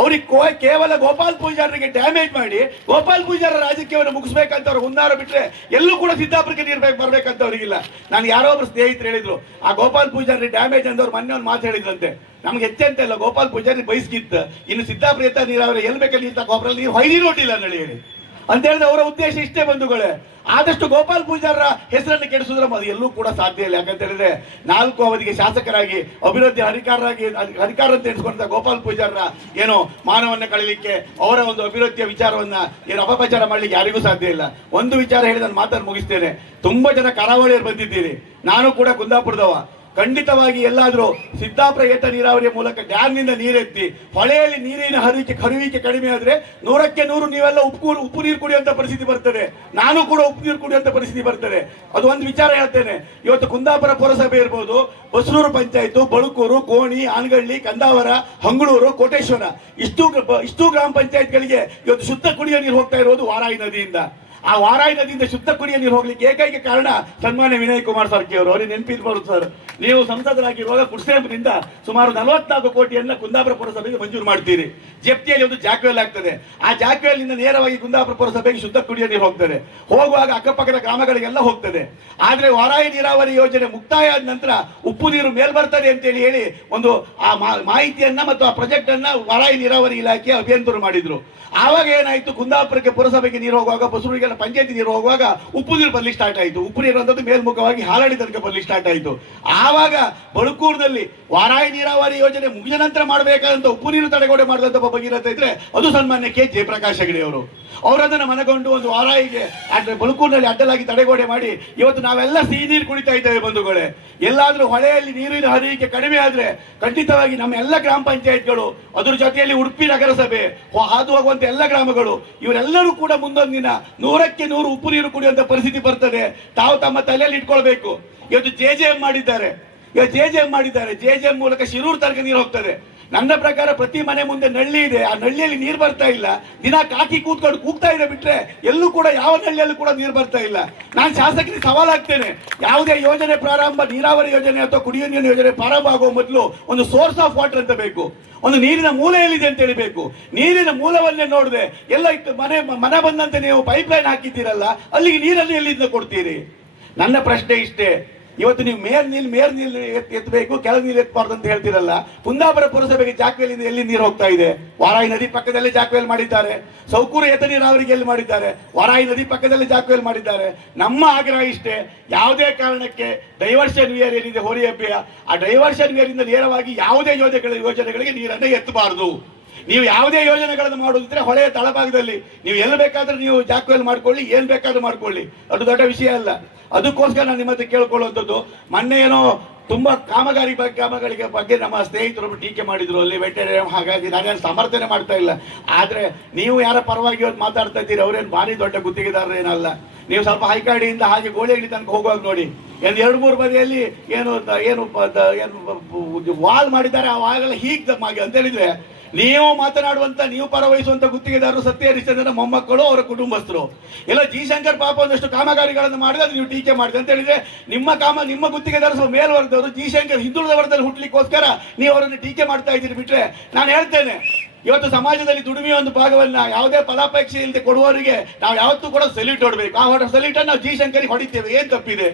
ಅವ್ರಿಗೆ ಕೇವಲ ಗೋಪಾಲ್ ಪೂಜಾರಿಗೆ ಡ್ಯಾಮೇಜ್ ಮಾಡಿ ಗೋಪಾಲ್ ಪೂಜಾರ ರಾಜಕೀಯವನ್ನು ಮುಗಿಸ್ಬೇಕಂತ ಅವ್ರು ಹುನ್ನಾರ ಬಿಟ್ರೆ ಎಲ್ಲೂ ಕೂಡ ಸಿದ್ದಾಪುರಕ್ಕೆ ನೀರು ಬರ್ಬೇಕಂತ ಅವ್ರಿಗಿಲ್ಲ. ನಾನು ಯಾರೋ ಒಬ್ರು ಸ್ನೇಹಿತರು ಹೇಳಿದ್ರು, ಆ ಗೋಪಾಲ್ ಪೂಜಾರಿ ಡ್ಯಾಮೇಜ್ ಅಂದವ್ರು ಮೊನ್ನೆ ಒಂದು ಮಾತು ಹೇಳಿದ್ರಂತೆ, ನಮ್ಗೆ ಹೆಚ್ಚಂತ ಇಲ್ಲ, ಗೋಪಾಲ್ ಪೂಜಾರಿ ಬಯಸ್ಕಿತ್ತು, ಇನ್ನು ಸಿದ್ದಾಪುರ ಎತ್ತ ನೀರಾವರಿ ಎಲ್ಲಿ ಬೇಕಲ್ಲಿ ನೀರು ಗೊಬ್ಬರ ನೀರು ಹೊಯ್ದಿ ನೋಡಿಲ್ಲ ಅಂತ ಹೇಳಿ ಅಂತ ಹೇಳಿದ್ರೆ ಅವರ ಉದ್ದೇಶ ಇಷ್ಟೇ ಬಂಧುಗಳೇ. ಆದಷ್ಟು ಗೋಪಾಲ್ ಪೂಜಾರ ಹೆಸರನ್ನು ಕೆಡಿಸಿದ್ರೆ ಅದು ಎಲ್ಲೂ ಕೂಡ ಸಾಧ್ಯ ಇಲ್ಲ. ಯಾಕಂತ ಹೇಳಿದ್ರೆ 4 ಅವಧಿಗೆ ಶಾಸಕರಾಗಿ ಅಭಿವೃದ್ಧಿ ಅಧಿಕಾರ ಅಂತ ಎಣಿಸ್ಕೊಂಡ ಗೋಪಾಲ್ ಪೂಜಾರ ಏನು ಮಾನವನ್ನ ಕಳೀಲಿಕ್ಕೆ, ಅವರ ಒಂದು ಅಭಿವೃದ್ಧಿಯ ವಿಚಾರವನ್ನ ಏನು ಅಪಪ್ರಚಾರ ಮಾಡ್ಲಿಕ್ಕೆ ಯಾರಿಗೂ ಸಾಧ್ಯ ಇಲ್ಲ. ಒಂದು ವಿಚಾರ ಹೇಳಿ ನಾನು ಮಾತನ್ನು ಮುಗಿಸ್ತೇನೆ. ತುಂಬಾ ಜನ ಕರಾವಳಿಯರು ಬಂದಿದ್ದೀರಿ, ನಾನು ಕೂಡ ಕುಂದಾಪುರದವ. ಖಂಡಿತವಾಗಿ ಎಲ್ಲಾದ್ರೂ ಸಿದ್ದಾಪುರ ಏತ ನೀರಾವರಿಯ ಮೂಲಕ ಡ್ಯಾಮ್ನಿಂದ ನೀರೆತ್ತಿ ಹೊಳೆಯಲ್ಲಿ ನೀರಿನ ಹರಿವಿಕೆ ಕಡಿಮೆ ಆದ್ರೆ 100ಕ್ಕೆ 100 ನೀವೆಲ್ಲ ಉಪ್ಪು ನೀರು ಕುಡಿಯುವಂತ ಪರಿಸ್ಥಿತಿ ಬರ್ತದೆ. ನಾನು ಕೂಡ ಉಪ್ಪು ನೀರು ಕುಡಿಯುವಂತ ಪರಿಸ್ಥಿತಿ ಬರ್ತದೆ. ಅದು ಒಂದು ವಿಚಾರ ಹೇಳ್ತೇನೆ. ಇವತ್ತು ಕುಂದಾಪುರ ಪುರಸಭೆ ಇರ್ಬೋದು, ಬಸರೂರು ಪಂಚಾಯತ್, ಬಳುಕೂರು, ಕೋಣಿ, ಆನಗಳ್ಳಿ, ಕಂದಾವರ, ಹಂಗಳೂರು, ಕೋಟೇಶ್ವರ, ಇಷ್ಟು ಗ್ರಾಮ ಪಂಚಾಯತ್ಗಳಿಗೆ ಇವತ್ತು ಶುದ್ಧ ಕುಡಿಯುವ ನೀರು ಹೋಗ್ತಾ ಇರೋದು ವಾರಾಯಿ ನದಿಯಿಂದ. ಆ ವಾರಾಯಿ ನದಿಯಿಂದ ಶುದ್ಧ ಕುಡಿಯ ನೀರು ಹೋಗ್ಲಿಕ್ಕೆ ಏಕೈಕ ಕಾರಣ ಸನ್ಮಾನ್ಯ ವಿನಯ್ ಕುಮಾರ್ ಸರ್ಕಿ ಅವರು. ಅವ್ರಿಗೆ ನೆನಪಿರ್ಬೋದು ಸರ್, ನೀವು ಸಂಸದರಾಗಿರುವಾಗ ಕುಡ್ಸೇಂಬ್ರಿಂದ ಸುಮಾರು 44 ಕೋಟಿಯನ್ನ ಕುಂದಾಪುರ ಪುರಸಭೆಗೆ ಮಂಜೂರು ಮಾಡ್ತೀರಿ. ಜಪ್ತಿಯಲ್ಲಿ ಒಂದು ಜಾಕ್ವೆಲ್ ಆಗ್ತದೆ, ಆ ಜಾಕ್ವೆಲ್ ನಿಂದ ನೇರವಾಗಿ ಕುಂದಾಪುರ ಪುರಸಭೆಗೆ ಶುದ್ಧ ಕುಡಿಯ ನೀರು ಹೋಗ್ತದೆ. ಹೋಗುವಾಗ ಅಕ್ಕಪಕ್ಕದ ಗ್ರಾಮಗಳಿಗೆಲ್ಲ ಹೋಗ್ತದೆ. ಆದ್ರೆ ವಾರಾಯಿ ನೀರಾವರಿ ಯೋಜನೆ ಮುಕ್ತಾಯ ಆದ ನಂತರ ಉಪ್ಪು ನೀರು ಮೇಲ್ ಬರ್ತದೆ ಅಂತೇಳಿ ಹೇಳಿ ಒಂದು ಆ ಮಾಹಿತಿಯನ್ನ ಮತ್ತು ಆ ಪ್ರಾಜೆಕ್ಟ್ ಅನ್ನ ವಾರಾಯಿ ನೀರಾವರಿ ಇಲಾಖೆ ಅಭಿಯಂತರು ಮಾಡಿದ್ರು. ಆವಾಗ ಏನಾಯ್ತು, ಕುಂದಾಪುರಕ್ಕೆ ಪುರಸಭೆಗೆ ನೀರು ಹೋಗುವಾಗ, ಬಸವರಿಗೆಲ್ಲ ಪಂಚಾಯತಿ ನೀರು ಹೋಗುವಾಗ ಉಪ್ಪು ನೀರು ಬರ್ಲಿಕ್ಕೆ ಸ್ಟಾರ್ಟ್ ಆಯಿತು. ಉಪ್ಪು ನೀರು ಅನ್ನೋದು ಮೇಲ್ಮುಖವಾಗಿ ಹಾಲಾಡಿ ತನಕ ಬರ್ಲಿಕ್ಕೆ ಸ್ಟಾರ್ಟ್ ಆಯಿತು. ಆವಾಗ ಬಳುಕೂರಿನಲ್ಲಿ ವಾರಾಯಿ ನೀರಾವರಿ ಯೋಜನೆ ಮುಗಿದ ನಂತರ ಮಾಡಬೇಕಾದಂತ ಉಪ್ಪು ನೀರು ತಡೆಗೋಡೆ ಮಾಡಿದಂತ ಭಗೀರಥ ಇದ್ರೆ ಅದು ಸನ್ಮಾನ್ಯ ಕೆ ಜಯಪ್ರಕಾಶ್ ಹೆಗಡೆ ಅವರು. ಅವರದನ್ನು ಮನಗೊಂಡು ಒಂದು ವಾರಾಯಿಗೆ ಬಳುಕೂರಿನಲ್ಲಿ ಅಡ್ಡಲಾಗಿ ತಡೆಗೋಡೆ ಮಾಡಿ ಇವತ್ತು ನಾವೆಲ್ಲ ಸಿಹಿ ನೀರು ಕುಡಿತಾ ಇದ್ದೇವೆ ಬಂಧುಗಳೇ. ಎಲ್ಲಾದ್ರೂ ಹೊಳೆಯಲ್ಲಿ ನೀರಿನ ಹರಿವಿಕೆ ಕಡಿಮೆ ಆದ್ರೆ ಖಂಡಿತವಾಗಿ ನಮ್ಮ ಎಲ್ಲ ಗ್ರಾಮ ಪಂಚಾಯತ್ಗಳು, ಅದ್ರ ಜೊತೆಯಲ್ಲಿ ಉಡುಪಿ ನಗರಸಭೆ, ಹಾದು ಹೋಗುವಂತ ಎಲ್ಲ ಗ್ರಾಮಗಳು, ಇವರೆಲ್ಲರೂ ಕೂಡ ಮುಂದೊಂದು ದಿನ 100ಕ್ಕೆ 100 ಉಪ್ಪು ನೀರು ಕುಡಿಯುವಂತ ಪರಿಸ್ಥಿತಿ ಬರ್ತದೆ. ತಾವು ತಮ್ಮ ತಲೆಯಲ್ಲಿ ಇಟ್ಕೊಳ್ಬೇಕು. ಇವತ್ತು JJM ಮಾಡಿದ್ದಾರೆ, JJM ಮೂಲಕ ಶಿರೂರು ತನಕ ನೀರು ಹೋಗ್ತದೆ. ನನ್ನ ಪ್ರಕಾರ ಪ್ರತಿ ಮನೆ ಮುಂದೆ ನಳ್ಳಿ ಇದೆ, ಆ ನಳ್ಳಿಯಲ್ಲಿ ನೀರು ಬರ್ತಾ ಇಲ್ಲ. ದಿನ ಕಾಕಿ ಕೂತ್ಕೊಂಡು ಕೂಗ್ತಾ ಇದೆ ಬಿಟ್ರೆ ಎಲ್ಲೂ ಕೂಡ ಯಾವ ನಳ್ಳಿಯಲ್ಲೂ ಕೂಡ ನೀರು ಬರ್ತಾ ಇಲ್ಲ. ನಾನು ಶಾಸಕರಿಗೆ ಸವಾಲಾಗ್ತೇನೆ, ಯಾವುದೇ ಯೋಜನೆ ಪ್ರಾರಂಭ, ನೀರಾವರಿ ಯೋಜನೆ ಅಥವಾ ಕುಡಿಯುವ ನೀರಿನ ಯೋಜನೆ ಪ್ರಾರಂಭ ಆಗುವ ಮೊದಲು ಒಂದು ಸೋರ್ಸ್ ಆಫ್ ವಾಟರ್ ಅಂತ ಬೇಕು, ಒಂದು ನೀರಿನ ಮೂಲ ಎಲ್ಲಿದೆ ಅಂತ ಹೇಳಬೇಕು. ನೀರಿನ ಮೂಲವನ್ನೇ ನೋಡದೆ ಎಲ್ಲ ಮನೆ ಬಂದಂತೆ ನೀವು ಪೈಪ್ ಲೈನ್ ಹಾಕಿದ್ದೀರಲ್ಲ, ಅಲ್ಲಿಗೆ ನೀರನ್ನು ಎಲ್ಲಿಂದ ಕೊಡ್ತೀರಿ? ನನ್ನ ಪ್ರಶ್ನೆ ಇಷ್ಟೇ. ಇವತ್ತು ನೀವು ಮೇಲ್ ನೀರು ಎತ್ತಬೇಕು, ಕೆಳಗೆ ನೀರು ಎತ್ತಬಾರ್ದು ಅಂತ ಹೇಳ್ತೀರಲ್ಲ. ಕುಂದಾಪುರ ಪುರಸಭೆಗೆ ಜಾಕ್ವೆಲ್ ಎಲ್ಲಿ ನೀರು ಹೋಗ್ತಾ ಇದೆ? ವಾರಾಯಿ ನದಿ ಪಕ್ಕದಲ್ಲಿ ಜಾಕ್ವೆಲ್ ಮಾಡಿದ್ದಾರೆ. ಸೌಕೂರು ಏತ ನೀರಾವರಿಗೆ ಎಲ್ಲಿ ಮಾಡಿದ್ದಾರೆ? ವಾರಾಯಿ ನದಿ ಪಕ್ಕದಲ್ಲಿ ಜಾಕ್ವೆಲ್ ಮಾಡಿದ್ದಾರೆ. ನಮ್ಮ ಆಗ್ರಹ ಇಷ್ಟೇ, ಯಾವುದೇ ಕಾರಣಕ್ಕೆ ಡೈವರ್ಷನ್ ವೇರ್ ಏನಿದೆ ಹೋರಿ ಹಬ್ಬೆಯ, ಆ ಡೈವರ್ಷನ್ ವೇರ್ ಇಂದ ನೇರವಾಗಿ ಯಾವುದೇ ಯೋಜನೆಗಳಿಗೆ ನೀರನ್ನು ಎತ್ತಬಾರದು. ನೀವು ಯಾವುದೇ ಯೋಜನೆಗಳನ್ನು ಮಾಡುವುದಿದ್ರೆ ಹೊಳೆಯ ತಳಭಾಗದಲ್ಲಿ ನೀವು ಎಲ್ಲಿ ಬೇಕಾದ್ರೆ ನೀವು ಜಾಕ್ವೆಲ್ ಮಾಡ್ಕೊಳ್ಳಿ, ಏನ್ ಬೇಕಾದ್ರೂ ಮಾಡ್ಕೊಳ್ಳಿ, ಅದು ದೊಡ್ಡ ವಿಷಯ ಅಲ್ಲ. ಅದಕ್ಕೋಸ್ಕರ ನಾನು ನಿಮ್ಮ ಹತ್ರ ಕೇಳ್ಕೊಳ್ಳುವಂಥದ್ದು, ಮೊನ್ನೆ ಏನೋ ತುಂಬಾ ಕಾಮಗಾರಿಗಳ ಬಗ್ಗೆ ನಮ್ಮ ಸ್ನೇಹಿತರು ಟೀಕೆ ಮಾಡಿದ್ರು ಅಲ್ಲಿ ವೆಟರೇರಿಯಂ. ಹಾಗಾಗಿ ನಾನೇನು ಸಮರ್ಥನೆ ಮಾಡ್ತಾ ಇಲ್ಲ. ಆದ್ರೆ ನೀವು ಯಾರ ಪರವಾಗಿ ಇವತ್ತು ಮಾತಾಡ್ತಾ ಇದ್ದೀರಿ, ಅವರೇನು ಭಾರಿ ದೊಡ್ಡ ಗುತ್ತಿಗೆದಾರರು ಏನಲ್ಲ. ನೀವು ಸ್ವಲ್ಪ ಹೈಕಾಡಿಯಿಂದ ಹಾಗೆ ಗೋಳಿಹಳ್ಳಿ ತನಕ ಹೋಗುವಾಗ ನೋಡಿ, 2-3 ಬದಿಯಲ್ಲಿ ಏನು ವಾಲ್ ಮಾಡಿದ್ದಾರೆ. ಆ ವಾಲ್ ಎಲ್ಲ ಹೀಗೆ ಅಂತ ಹೇಳಿದ್ರೆ ನೀವು ಮಾತನಾಡುವಂತ, ನೀವು ಪರವಹಿಸುವಂತ ಗುತ್ತಿಗೆದಾರರು ಸತ್ಯ ಹರಿಶ್ಚಂದ್ರನ ಮೊಮ್ಮಕ್ಕಳು, ಅವರ ಕುಟುಂಬಸ್ಥರು. ಎಲ್ಲ ಜಿ.ಶಂಕರ್ ಪಾಪ ಒಂದಷ್ಟು ಕಾಮಗಾರಿಗಳನ್ನು ಮಾಡಿದ್ರೆ ಅದು ನೀವು ಟೀಕೆ ಮಾಡಿದೆ ಅಂತ ಹೇಳಿದ್ರೆ, ನಿಮ್ಮ ಗುತ್ತಿಗೆದಾರರು ಮೇಲ್ವರ್ಗದವರು ಜಿ.ಶಂಕರ್ ಹಿಂದುಳಿದ ವರ್ಗದಲ್ಲಿ ಹುಟ್ಟಲಿಕ್ಕೋಸ್ಕರ ನೀವು ಅವರನ್ನು ಟೀಕೆ ಮಾಡ್ತಾ ಇದ್ದೀರಿ ಬಿಟ್ರೆ, ನಾನು ಹೇಳ್ತೇನೆ ಇವತ್ತು ಸಮಾಜದಲ್ಲಿ ದುಡಿಮೆಯ ಒಂದು ಭಾಗವನ್ನ ಯಾವುದೇ ಫಲಾಪೇಕ್ಷೆ ಇಲ್ಲದೆ ಕೊಡುವವರಿಗೆ ನಾವು ಯಾವತ್ತೂ ಕೂಡ ಸೆಲ್ಯೂಟ್ ಹೊಡಬೇಕು. ಆ ಸೆಲ್ಯೂಟ್ ಅನ್ನು ನಾವು ಜಿ.ಶಂಕರಿಗೆ ಹೊಡಿತೇವೆ. ಏನ್ ತಪ್ಪಿದೆ?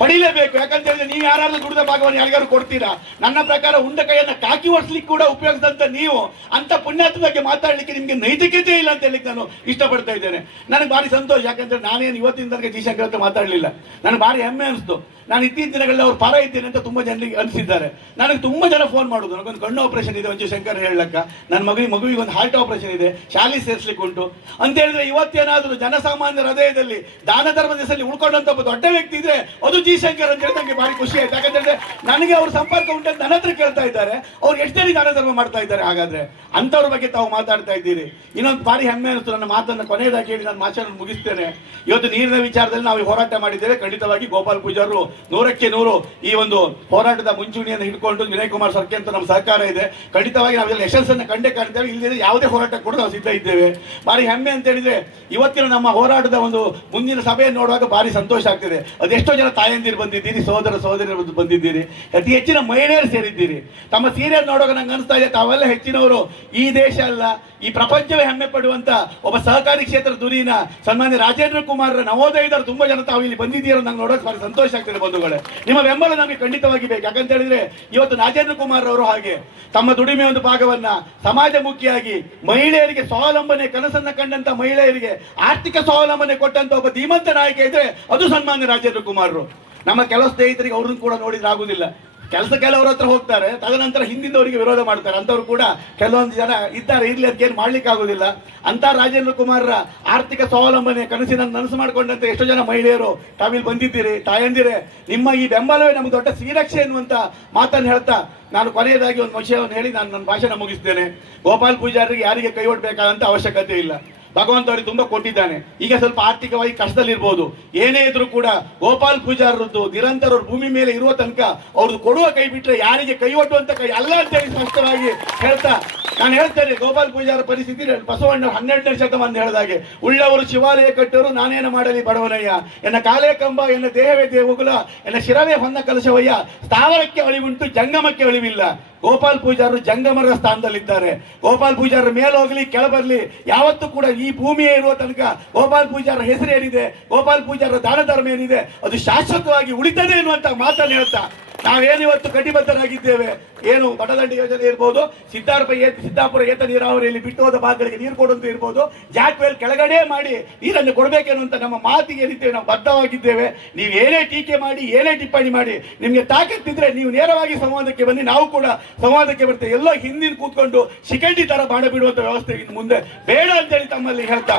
ಪಡಿಲೇಬೇಕು. ಯಾಕಂತ ಹೇಳಿದ್ರೆ ನೀವು ಯಾರಾದ್ರೂ ದುಡಿದ ಭಾಗವನ್ನು ಯಾರಿಗಾರು ಕೊಡ್ತೀರಾ? ನನ್ನ ಪ್ರಕಾರ ಉಂಡ ಕೈಯನ್ನ ಕಾಕಿ ಒಡಿಸ್ಲಿಕ್ಕೆ ಕೂಡ ಉಪಯೋಗಿಸಿದಂತ ನೀವು ಅಂತ ಪುಣ್ಯಾತ್ಮ ಬಗ್ಗೆ ಮಾತಾಡ್ಲಿಕ್ಕೆ ನಿಮ್ಗೆ ನೈತಿಕತೆ ಇಲ್ಲ ಅಂತ ಹೇಳಿಕ್ಕೆ ನಾನು ಇಷ್ಟಪಡ್ತಾ ಇದ್ದೇನೆ. ನನಗೆ ಭಾರಿ ಸಂತೋಷ. ಯಾಕಂದ್ರೆ ನಾನೇನು ಇವತ್ತಿನ ತನಕ ಜೀಶಂಕರ್ ಅಂತ ಮಾತಾಡಲಿಲ್ಲ. ನನಗೆ ಭಾರಿ ಹೆಮ್ಮೆ ಅನಿಸ್ತು. ನಾನು ಇತ್ತೀಚಿನ ದಿನಗಳಲ್ಲಿ ಅವ್ರ ಪರ ಇದ್ದೇನೆ ಅಂತ ತುಂಬಾ ಜನರಿಗೆ ಅನಿಸಿದ್ದಾರೆ. ನನಗೆ ತುಂಬಾ ಜನ ಫೋನ್ ಮಾಡೋದು, ನನಗೊಂದು ಕಣ್ಣು ಆಪರೇಷನ್ ಇದೆ ಮಂಜು ಶಂಕರ್ ಹೇಳಕ್ಕ, ನನ್ನ ಮಗುವಿಗೆ ಒಂದು ಹಾರ್ಟ್ ಆಪರೇಷನ್ ಇದೆ, ಶಾಲೆ ಸೇರಿಸ್ಲಿಕ್ಕೆ ಉಂಟು ಅಂತ ಹೇಳಿದ್ರೆ ಇವತ್ತೇನಾದ್ರೂ ಜನಸಾಮಾನ್ಯರ ಹೃದಯದಲ್ಲಿ ದಾನ ಧರ್ಮದ ಹೆಸರಲ್ಲಿ ಉಳ್ಕೊಂಡಂತ ಒಬ್ಬ ದೊಡ್ಡ ವ್ಯಕ್ತಿ ಇದ್ರೆ ಅದು ಜಿ ಶಂಕರ್ ಅಂತ ಹೇಳಿ ನನಗೆ ಭಾರಿ ಖುಷಿ ಆಯ್ತು. ಯಾಕಂದ್ರೆ ನನಗೆ ಅವ್ರ ಸಂಪರ್ಕ ಉಂಟು ನನ್ನ ಹತ್ರ ಕೇಳ್ತಾ ಇದ್ದಾರೆ, ಅವ್ರು ಎಷ್ಟು ಜನ ದಾನ ಧರ್ಮ ಮಾಡ್ತಾ ಇದ್ದಾರೆ. ಹಾಗಾದ್ರೆ ಅಂತವ್ರ ಬಗ್ಗೆ ತಾವು ಮಾತಾಡ್ತಾ ಇದ್ದೀರಿ. ಇನ್ನೊಂದು ಭಾರಿ ಹೆಮ್ಮೆ ಅನಿಸ್ತು. ನನ್ನ ಮಾತನ್ನು ಕೊನೆಯದಾಗಿ ಹೇಳಿ ನಾನು ಮಾತನ್ನು ಮುಗಿಸ್ತೇನೆ. ಇವತ್ತು ನೀರಿನ ವಿಚಾರದಲ್ಲಿ ನಾವು ಹೋರಾಟ ಮಾಡಿದ್ದೇವೆ. ಖಂಡಿತವಾಗಿ ಗೋಪಾಲ್ ಪೂಜಾರು 100ಕ್ಕೆ 100 ಈ ಒಂದು ಹೋರಾಟದ ಮುಂಚೂಣಿಯನ್ನು ಹಿಡ್ಕೊಂಡು ವಿನಯ್ ಕುಮಾರ್ ಸರ್ಕೆ ಅಂತ ನಮ್ಮ ಸಹಕಾರ ಇದೆ. ಖಂಡಿತವಾಗಿ ನಾವೆಲ್ಲ ಯಶಸ್ಸನ್ನು ಕಂಡೇ ಕಾಣ್ತೇವೆ. ಇಲ್ಲದೆ ಯಾವುದೇ ಹೋರಾಟ ಕೂಡ ನಾವು ಸಿದ್ಧ ಇದ್ದೇವೆ. ಭಾರಿ ಹೆಮ್ಮೆ ಅಂತ ಹೇಳಿದ್ರೆ ಇವತ್ತಿನ ನಮ್ಮ ಹೋರಾಟದ ಒಂದು ಮುಂದಿನ ಸಭೆಯನ್ನು ನೋಡುವಾಗ ಭಾರಿ ಸಂತೋಷ ಆಗ್ತಿದೆ. ಅದೆಷ್ಟೋ ಜನ ತಾಯಂದಿರು ಬಂದಿದ್ದೀರಿ, ಸಹೋದರಿಯರು ಬಂದಿದ್ದೀರಿ, ಅತಿ ಹೆಚ್ಚಿನ ಮಹಿಳೆಯರು ಸೇರಿದ್ದೀರಿ. ತಮ್ಮ ಸೀರಿಯಲ್ ನೋಡುವಾಗ ನಂಗೆ ಅನಿಸ್ತಾ ಇದೆ ತಾವೆಲ್ಲ ಹೆಚ್ಚಿನವರು ಈ ದೇಶ ಅಲ್ಲ ಈ ಪ್ರಪಂಚವೇ ಹೆಮ್ಮೆ ಪಡುವಂತ ಒಬ್ಬ ಸಹಕಾರಿ ಕ್ಷೇತ್ರ ಧುರೀನ ಸನ್ಮಾನ್ಯ ರಾಜೇಂದ್ರ ಕುಮಾರ್ ನವೋದಯದವರು ತುಂಬಾ ಜನ ತಾವು ಇಲ್ಲಿ ಬಂದಿದ್ದೀರ ನಂಗೆ ನೋಡೋಕೆ ಭಾರಿ ಸಂತೋಷ ಆಗ್ತದೆ. ಬಂಧುಗಳೇ, ನಿಮ್ಮ ಬೆಂಬಲ ನಮಗೆ ಖಂಡಿತವಾಗಿ ಬೇಕು. ಯಾಕಂತ ಹೇಳಿದ್ರೆ ಇವತ್ತು ರಾಜೇಂದ್ರ ಕುಮಾರ್ ಅವರು ಹಾಗೆ ತಮ್ಮ ದುಡಿಮೆ ಒಂದು ಭಾಗವನ್ನ ಸಮಾಜಮುಖಿಯಾಗಿ ಮಹಿಳೆಯರಿಗೆ ಸ್ವಾವಲಂಬನೆ ಕನಸನ್ನ ಕಂಡಂತ ಮಹಿಳೆಯರಿಗೆ ಆರ್ಥಿಕ ಸ್ವಾವಲಂಬನೆ ಕೊಟ್ಟಂತ ಒಬ್ಬ ಧೀಮಂತ ನಾಯಕ ಇದ್ರೆ ಅದು ಸನ್ಮಾನ್ಯ ರಾಜೇಂದ್ರ ಕುಮಾರ್. ನಮ್ಮ ಕೆಲವು ಸ್ನೇಹಿತರಿಗೆ ಅವ್ರನ್ನ ಕೂಡ ನೋಡಿದ್ರೆ ಆಗುದಿಲ್ಲ. ಕೆಲಸಕ್ಕೆಲ್ಲ ಅವ್ರ ಹತ್ರ ಹೋಗ್ತಾರೆ, ತದನಂತರ ಹಿಂದಿಂದವರಿಗೆ ವಿರೋಧ ಮಾಡ್ತಾರೆ. ಅಂತವ್ರು ಕೂಡ ಕೆಲವೊಂದು ಜನ ಇದ್ದಾರೆ, ಇರ್ಲಿ ಅದಕ್ಕೆ ಏನು ಮಾಡ್ಲಿಕ್ಕೆ ಆಗುದಿಲ್ಲ ಅಂತ. ರಾಜೇಂದ್ರ ಕುಮಾರ್ರ ಆರ್ಥಿಕ ಸ್ವಾವಲಂಬನೆ ಕನಸಿನ ನನಸು ಮಾಡಿಕೊಂಡಂತೆ ಎಷ್ಟೋ ಜನ ಮಹಿಳೆಯರು ತಾವಿಲ್ಲಿ ಬಂದಿದ್ದೀರಿ. ತಾಯಂದಿರೆ, ನಿಮ್ಮ ಈ ಬೆಂಬಲವೇ ನಮ್ಗೆ ದೊಡ್ಡ ಶ್ರೀರಕ್ಷೆ ಎನ್ನುವಂತ ಮಾತನ್ನು ಹೇಳ್ತಾ ನಾನು ಕೊನೆಯದಾಗಿ ಒಂದು ವಿಷಯವನ್ನು ಹೇಳಿ ನಾನು ನನ್ನ ಭಾಷಣ ಮುಗಿಸ್ತೇನೆ. ಗೋಪಾಲ್ ಪೂಜಾರಿಗೆ ಯಾರಿಗೆ ಕೈ ಒಡ್ಬೇಕಾದಂತ ಅವಶ್ಯಕತೆ ಇಲ್ಲ. ಭಗವಂತ ಅವರಿಗೆ ತುಂಬಾ ಕೊಟ್ಟಿದ್ದಾನೆ. ಈಗ ಸ್ವಲ್ಪ ಆರ್ಥಿಕವಾಗಿ ಕಷ್ಟದಲ್ಲಿರ್ಬೋದು, ಏನೇ ಇದ್ರೂ ಕೂಡ ಗೋಪಾಲ್ ಪೂಜಾರದ್ದು ನಿರಂತರ ಅವ್ರ ಭೂಮಿ ಮೇಲೆ ಇರುವ ತನಕ ಅವ್ರದ್ದು ಕೊಡುವ ಕೈ ಬಿಟ್ರೆ ಯಾರಿಗೆ ಕೈ ಒಡ್ಡುವಂತ ಕೈ ಅಲ್ಲ ಅಂತೇಳಿ ಸ್ಪಷ್ಟವಾಗಿ ಹೇಳ್ತಾ ನಾನು ಹೇಳ್ತೇನೆ. ಗೋಪಾಲ್ ಪೂಜಾರ ಪರಿಸ್ಥಿತಿ ಬಸವಣ್ಣ 12ನೇ ಶತಮಾನ ಹೇಳಿದಾಗೆ, ಉಳ್ಳವರು ಶಿವಾಲಯ ಕಟ್ಟರು ನಾನೇನು ಮಾಡಲಿ ಬಡವನಯ್ಯ, ಎನ್ನ ಕಾಲೇ ಕಂಬ ಎನ್ನ ದೇಹವೇ ದೇವಗುಲ ಎನ್ನ ಶಿರವೇ ಹೊನ್ನ ಕಲಶವಯ್ಯ, ಸ್ಥಾವರಕ್ಕೆ ಅಳಿವುಂಟು ಜಂಗಮಕ್ಕೆ ಅಳಿವಿಲ್ಲ. ಗೋಪಾಲ್ ಪೂಜಾರರು ಜಂಗಮರ ಸ್ಥಾನದಲ್ಲಿದ್ದಾರೆ. ಗೋಪಾಲ್ ಪೂಜಾರ ಮೇಲೋಗ್ಲಿ ಕೆಳಬರ್ಲಿ ಯಾವತ್ತೂ ಕೂಡ ಈ ಭೂಮಿಯೇ ಇರುವ ತನಕ ಗೋಪಾಲ್ ಪೂಜಾರ ಹೆಸರು ಏನಿದೆ, ಗೋಪಾಲ್ ಪೂಜಾರ ದಾನ ಧರ್ಮ ಏನಿದೆ ಅದು ಶಾಶ್ವತವಾಗಿ ಉಳಿತದೆ ಎನ್ನುವಂತ ಮಾತನ್ನು ಹೇಳ್ತಾ ನಾವೇನು ಇವತ್ತು ಕಟಿಬದ್ಧರಾಗಿದ್ದೇವೆ. ಏನು ಬಡದಂಡಿ ಯೋಜನೆ ಇರ್ಬೋದು, ಸಿದ್ದಾಪುರ ಏತ ನೀರಾವರಿಯಲ್ಲಿ ಬಿಟ್ಟು ಹೋದ ಭಾಗಗಳಿಗೆ ನೀರು ಕೊಡುವಂತ ಇರ್ಬೋದು, ಜಾಕ್ವೆಲ್ ಕೆಳಗಡೆ ಮಾಡಿ ನೀರನ್ನು ಕೊಡಬೇಕೆನ್ನುವಂತ ನಮ್ಮ ಮಾತಿಗೆ ಏನಿದ್ದೇವೆ ನಾವು ಬದ್ಧವಾಗಿದ್ದೇವೆ. ನೀವು ಏನೇ ಟೀಕೆ ಮಾಡಿ ಏನೇ ಟಿಪ್ಪಣಿ ಮಾಡಿ ನಿಮ್ಗೆ ತಾಕತ್ತಿದ್ರೆ ನೀವು ನೇರವಾಗಿ ಸಂವಾದಕ್ಕೆ ಬನ್ನಿ, ನಾವು ಕೂಡ ಸಂವಾದಕ್ಕೆ ಬರ್ತೇವೆ. ಎಲ್ಲೋ ಹಿಂದಿನ ಕೂತ್ಕೊಂಡು ಶಿಖಂಡಿ ತರ ಬಾಡ ಬಿಡುವಂತ ವ್ಯವಸ್ಥೆ ಇನ್ನು ಮುಂದೆ ಬೇಡ ಅಂತೇಳಿ ತಮ್ಮಲ್ಲಿ ಹೇಳ್ತಾ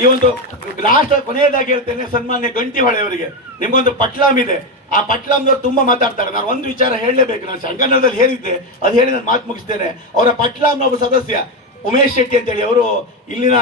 ಈ ಒಂದು ಲಾಸ್ಟ್ ಕೊನೆಯದಾಗಿ ಹೇಳ್ತೇನೆ. ಸನ್ಮಾನ್ಯ ಗಂಟಿಹೊಳೆ ಅವರಿಗೆ ನಿಮ್ಗೊಂದು ಪಟ್ಲಾಮ್ ಇದೆ. ಆ ಪಟ್ಲಾಮ್ನವ್ರು ತುಂಬಾ ಮಾತಾಡ್ತಾರೆ. ನಾನು ಒಂದು ವಿಚಾರ ಹೇಳಲೇಬೇಕು. ನಾನು ಸಂಗನದಲ್ಲಿ ಹೇಳಿದ್ದೆ, ಅದು ಹೇಳಿ ನಾನು ಮಾತು ಮುಗಿಸ್ತೇನೆ. ಅವರ ಪಟ್ಲಾಮ್ನ ಒಬ್ಬ ಸದಸ್ಯ ಉಮೇಶ್ ಶೆಟ್ಟಿ ಅಂತೇಳಿ, ಅವರು ಇಲ್ಲಿನ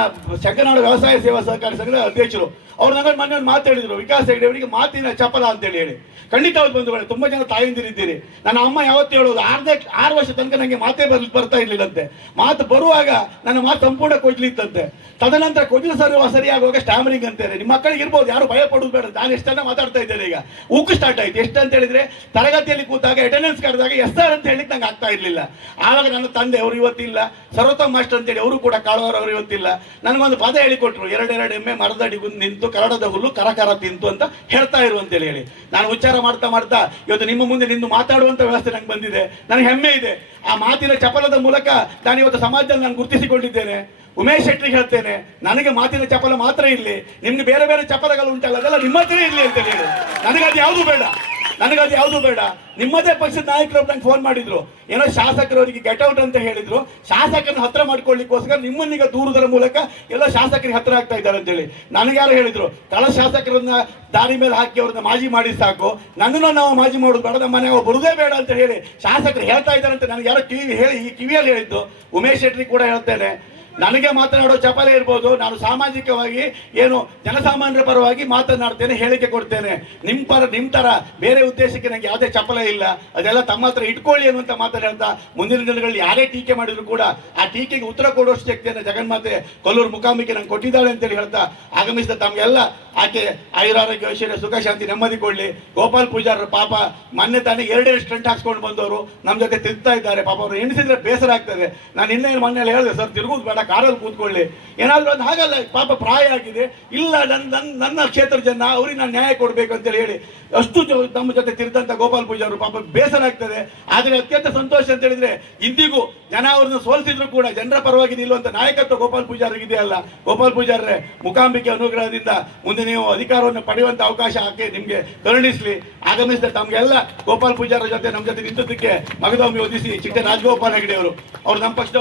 ಶಂಕರನಾಡು ವ್ಯವಸಾಯ ಸೇವಾ ಸಹಕಾರಿ ಸಂಘದ ಅಧ್ಯಕ್ಷರು. ಅವ್ರು ನನ್ನ ಮೊನ್ನೆ ಮಾತಾಡಿದ್ರು, ವಿಕಾಸ್ ಹೆಗ್ಡೆ ಅವರಿಗೆ ಮಾತಿನ ಚಪಲ ಅಂತೇಳಿ ಹೇಳಿ. ಖಂಡಿತ ಅವ್ರು ಬಂಧುಗಳೇ, ತುಂಬಾ ಜನ ತಾಯಂದಿರಿದ್ದೀರಿ. ನನ್ನ ಅಮ್ಮ ಯಾವತ್ತೂ ಹೇಳೋದು 6 ವರ್ಷ ತನಕ ನನಗೆ ಮಾತೇ ಬರ್ತಾ ಇರ್ಲಿಲ್ಲಂತೆ. ಮಾತು ಬರುವಾಗ ನನ್ನ ಮಾತು ಸಂಪೂರ್ಣ ಕೊಡ್ಲಿತ್ತಂತೆ. ತದನಂತರ ಕೊಡ್ಲು ಸರಿಯಾಗುವಾಗ ಸ್ಟಾಮರಿಂಗ್ ಅಂತೇಳಿ. ನಿಮ್ಮ ಮಕ್ಕಳಿಗೆ ಇರ್ಬೋದು, ಯಾರು ಭಯ ಪಡುವುದು ಬೇಡ. ನಾನು ಎಷ್ಟನ್ನ ಮಾತಾಡ್ತಾ ಇದ್ದೇನೆ. ಈಗ ಉಕ್ಕು ಸ್ಟಾರ್ಟ್ ಆಯ್ತು. ಎಷ್ಟು ಅಂತ ಹೇಳಿದ್ರೆ ತರಗತಿಯಲ್ಲಿ ಕೂತಾಗ ಅಟೆಂಡೆನ್ಸ್ ಕರೆದಾಗ SR ಅಂತ ಹೇಳಿಕ್ ನಂಗೆ ಆಗ್ತಾ ಇರ್ಲಿಲ್ಲ. ಆವಾಗ ನನ್ನ ತಂದೆ ಅವರು ಇವತ್ತಿಲ್ಲ, ಸರ್ವೋತ್ತಮ್ ಮಾಸ್ಟರ್ ಅಂತೇಳಿ ಅವರು ಕೂಡ ಕಾಳುವವರು ಅವರು ಇವತ್ತಿಲ್ಲ. ನನಗೊಂದು ಪದ ಹೇಳಿಕೊಟ್ರು, 2 ಎಮ್ಮೆ ಮರದಡಿ ನಿಂತು ಕರಡದ ಹುಲ್ಲು ಕರ ತಿಂತು ಅಂತ ಹೇಳ್ತಾ ಇರು ಅಂತೇಳಿ ಹೇಳಿ. ನಾನು ಉಚ್ಚಾರ ಮಾಡ್ತಾ ಇವತ್ತು ನಿಮ್ಮ ಮುಂದೆ ನಿಂತು ಮಾತಾಡುವಂತ ವ್ಯವಸ್ಥೆ ನಂಗೆ ಬಂದಿದೆ. ನನಗೆ ಹೆಮ್ಮೆ ಇದೆ. ಆ ಮಾತಿನ ಚಪಲದ ಮೂಲಕ ನಾನು ಇವತ್ತು ಸಮಾಜದಲ್ಲಿ ನಾನು ಗುರುತಿಸಿಕೊಂಡಿದ್ದೇನೆ. ಉಮೇಶ್ ಶೆಟ್ಟಿಗೆ ಹೇಳ್ತೇನೆ, ನನಗೆ ಮಾತಿನ ಚಪಲ ಮಾತ್ರ ಇರಲಿ, ನಿಮ್ಗೆ ಬೇರೆ ಬೇರೆ ಚಪಲಗಳು ಉಂಟಲ್ಲ ಅದೆಲ್ಲ ನಿಮ್ಮ ಹತ್ರ ಇರಲಿ ಅಂತ ಹೇಳಿ. ನನಗದು ಯಾವುದು ಬೇಡ. ನಿಮ್ಮದೇ ಪಕ್ಷದ ನಾಯಕರು ನಂಗೆ ಫೋನ್ ಮಾಡಿದ್ರು, ಏನೋ ಶಾಸಕರವರಿಗೆ ಗೆಟ್ ಔಟ್ ಅಂತ ಹೇಳಿದ್ರು. ಶಾಸಕರನ್ನ ಹತ್ರ ಮಾಡ್ಕೊಳ್ಳಿಕ್ಕೋಸ್ಕರ ನಿಮ್ಮನ್ನೀಗ ದೂರುವುದರ ಮೂಲಕ ಎಲ್ಲ ಶಾಸಕರಿಗೆ ಹತ್ರ ಆಗ್ತಾ ಇದ್ದಾರೆ ಅಂತೇಳಿ. ನನಗ್ಯಾರು ಹೇಳಿದ್ರು, ಕಳ ಶಾಸಕರನ್ನ ದಾರಿ ಮೇಲೆ ಹಾಕಿ ಅವ್ರನ್ನ ಮಾಜಿ ಮಾಡಿ ಸಾಕು, ನನ್ನನ್ನು ನಾವು ಮಾಜಿ ಮಾಡೋದು ಬೇಡ, ನಮ್ಮ ಮನೆ ಬರುವುದೇ ಬೇಡ ಅಂತ ಹೇಳಿ ಶಾಸಕರು ಹೇಳ್ತಾ ಇದ್ದಾರೆ ಅಂತ ನನಗೆ ಯಾರೋ ಕಿವಿಯಲ್ಲಿ ಹೇಳಿದ್ದು. ಉಮೇಶ್ ಶೆಟ್ಟಿ ಕೂಡ ಹೇಳ್ತೇನೆ, ನನಗೆ ಮಾತನಾಡೋ ಚಪಲೆ ಇರ್ಬೋದು, ನಾನು ಸಾಮಾಜಿಕವಾಗಿ ಏನು ಜನಸಾಮಾನ್ಯರ ಪರವಾಗಿ ಮಾತನಾಡ್ತೇನೆ, ಹೇಳಿಕೆ ಕೊಡ್ತೇನೆ. ನಿಮ್ಮ ತರ ಬೇರೆ ಉದ್ದೇಶಕ್ಕೆ ನನಗೆ ಯಾವುದೇ ಚಪಲೆ ಇಲ್ಲ. ಅದೆಲ್ಲ ತಮ್ಮ ಹತ್ರ ಇಟ್ಕೊಳ್ಳಿ ಅನ್ನುವಂತ ಮಾತನ್ನು ಹೇಳ್ತಾ, ಮುಂದಿನ ದಿನಗಳಲ್ಲಿ ಯಾರೇ ಟೀಕೆ ಮಾಡಿದ್ರು ಕೂಡ ಆ ಟೀಕೆಗೆ ಉತ್ತರ ಕೊಡುವಷ್ಟು ಶಕ್ತಿಯನ್ನು ಜಗನ್ಮಾತೆ ಕೊಲ್ಲೂರು ಮುಖಾಂಬಿಕೆ ನಂಗೆ ಕೊಟ್ಟಿದ್ದಾಳೆ ಅಂತೇಳಿ ಹೇಳ್ತಾ ಆಗಮಿಸಿದ ತಮಗೆಲ್ಲ ಆಕೆ ಆಯುರಾರೋಗ್ಯ ಐಶ್ವರ್ಯ ಸುಖ ಶಾಂತಿ ನೆಮ್ಮದಿ ಕೊಡ್ಲಿ. ಗೋಪಾಲ್ ಪೂಜಾರರು ಪಾಪ ಮೊನ್ನೆ ತಾನೇ 2 ಸ್ಟಂಟ್ ಹಾಕ್ಸ್ಕೊಂಡು ಬಂದವರು ನಮ್ಮ ಜೊತೆ ತಿರುಗ್ತಾ ಇದ್ದಾರೆ. ಪಾಪ ಅವರು ಎಣಿಸಿದ್ರೆ ಬೇಸರ ಆಗ್ತದೆ. ನಾನು ಇನ್ನೇನು ಮೊನ್ನೆ ಹೇಳಿದೆ, ಸರ್ ತಿರುಗುದು ಬೇಡ ಕಾರಲ್ಲಿ ಕೂತ್ಕೊಳ್ಳಿ, ಏನಾದರೂ ಒಂದು ಹಾಗಲ್ಲ, ಪಾಪ ಪ್ರಾಯ ಆಗಿದೆ, ಇಲ್ಲ ನನ್ನ ಕ್ಷೇತ್ರದ ಜನ ಅವ್ರಿಗೆ ನಾನು ನ್ಯಾಯ ಕೊಡಬೇಕು ಅಂತೇಳಿ ಹೇಳಿ ಅಷ್ಟು ನಮ್ಮ ಜೊತೆ ತಿರುದಂತ ಗೋಪಾಲ್ ಪೂಜಾರು ಪಾಪ ಬೇಸರ ಆಗ್ತದೆ. ಆದರೆ ಅತ್ಯಂತ ಸಂತೋಷ ಅಂತ ಹೇಳಿದ್ರೆ ಇಂದಿಗೂ ಜನ ಅವ್ರನ್ನ ಸೋಲಿಸಿದ್ರು ಕೂಡ ಜನರ ಪರವಾಗಿ ನಿಲ್ಲುವಂತ ನಾಯಕತ್ವ ಗೋಪಾಲ್ ಪೂಜಾರಿಗೆ ಅಲ್ಲ. ಗೋಪಾಲ್ ಪೂಜಾರ್ರೆ, ಮುಖಾಂಬಿಕೆ ಅನುಗ್ರಹದಿಂದ ಮುಂದೆ ನೀವು ಅಧಿಕಾರವನ್ನು ಪಡೆಯುವಂತ ಅವಕಾಶ ಆಕೆ ನಿಮ್ಗೆ ಕರುಣಿಸ್ಲಿ. ಆಗಮಿಸಿದ ತಮ್ಗೆಲ್ಲ ಗೋಪಾಲ್ ಪೂಜಾರ ಜೊತೆ ನಮ್ಮ ಜೊತೆ ನಿಂತದಕ್ಕೆ ಮಗದೊಮ್ಮೆ ಹೊದಿಸಿ ಚಿಟ್ಟೆ ರಾಜಗೋಪಾಲ್ ಹೆಗಡೆ ಅವರು ನಮ್ಮ ಪಕ್ಷದ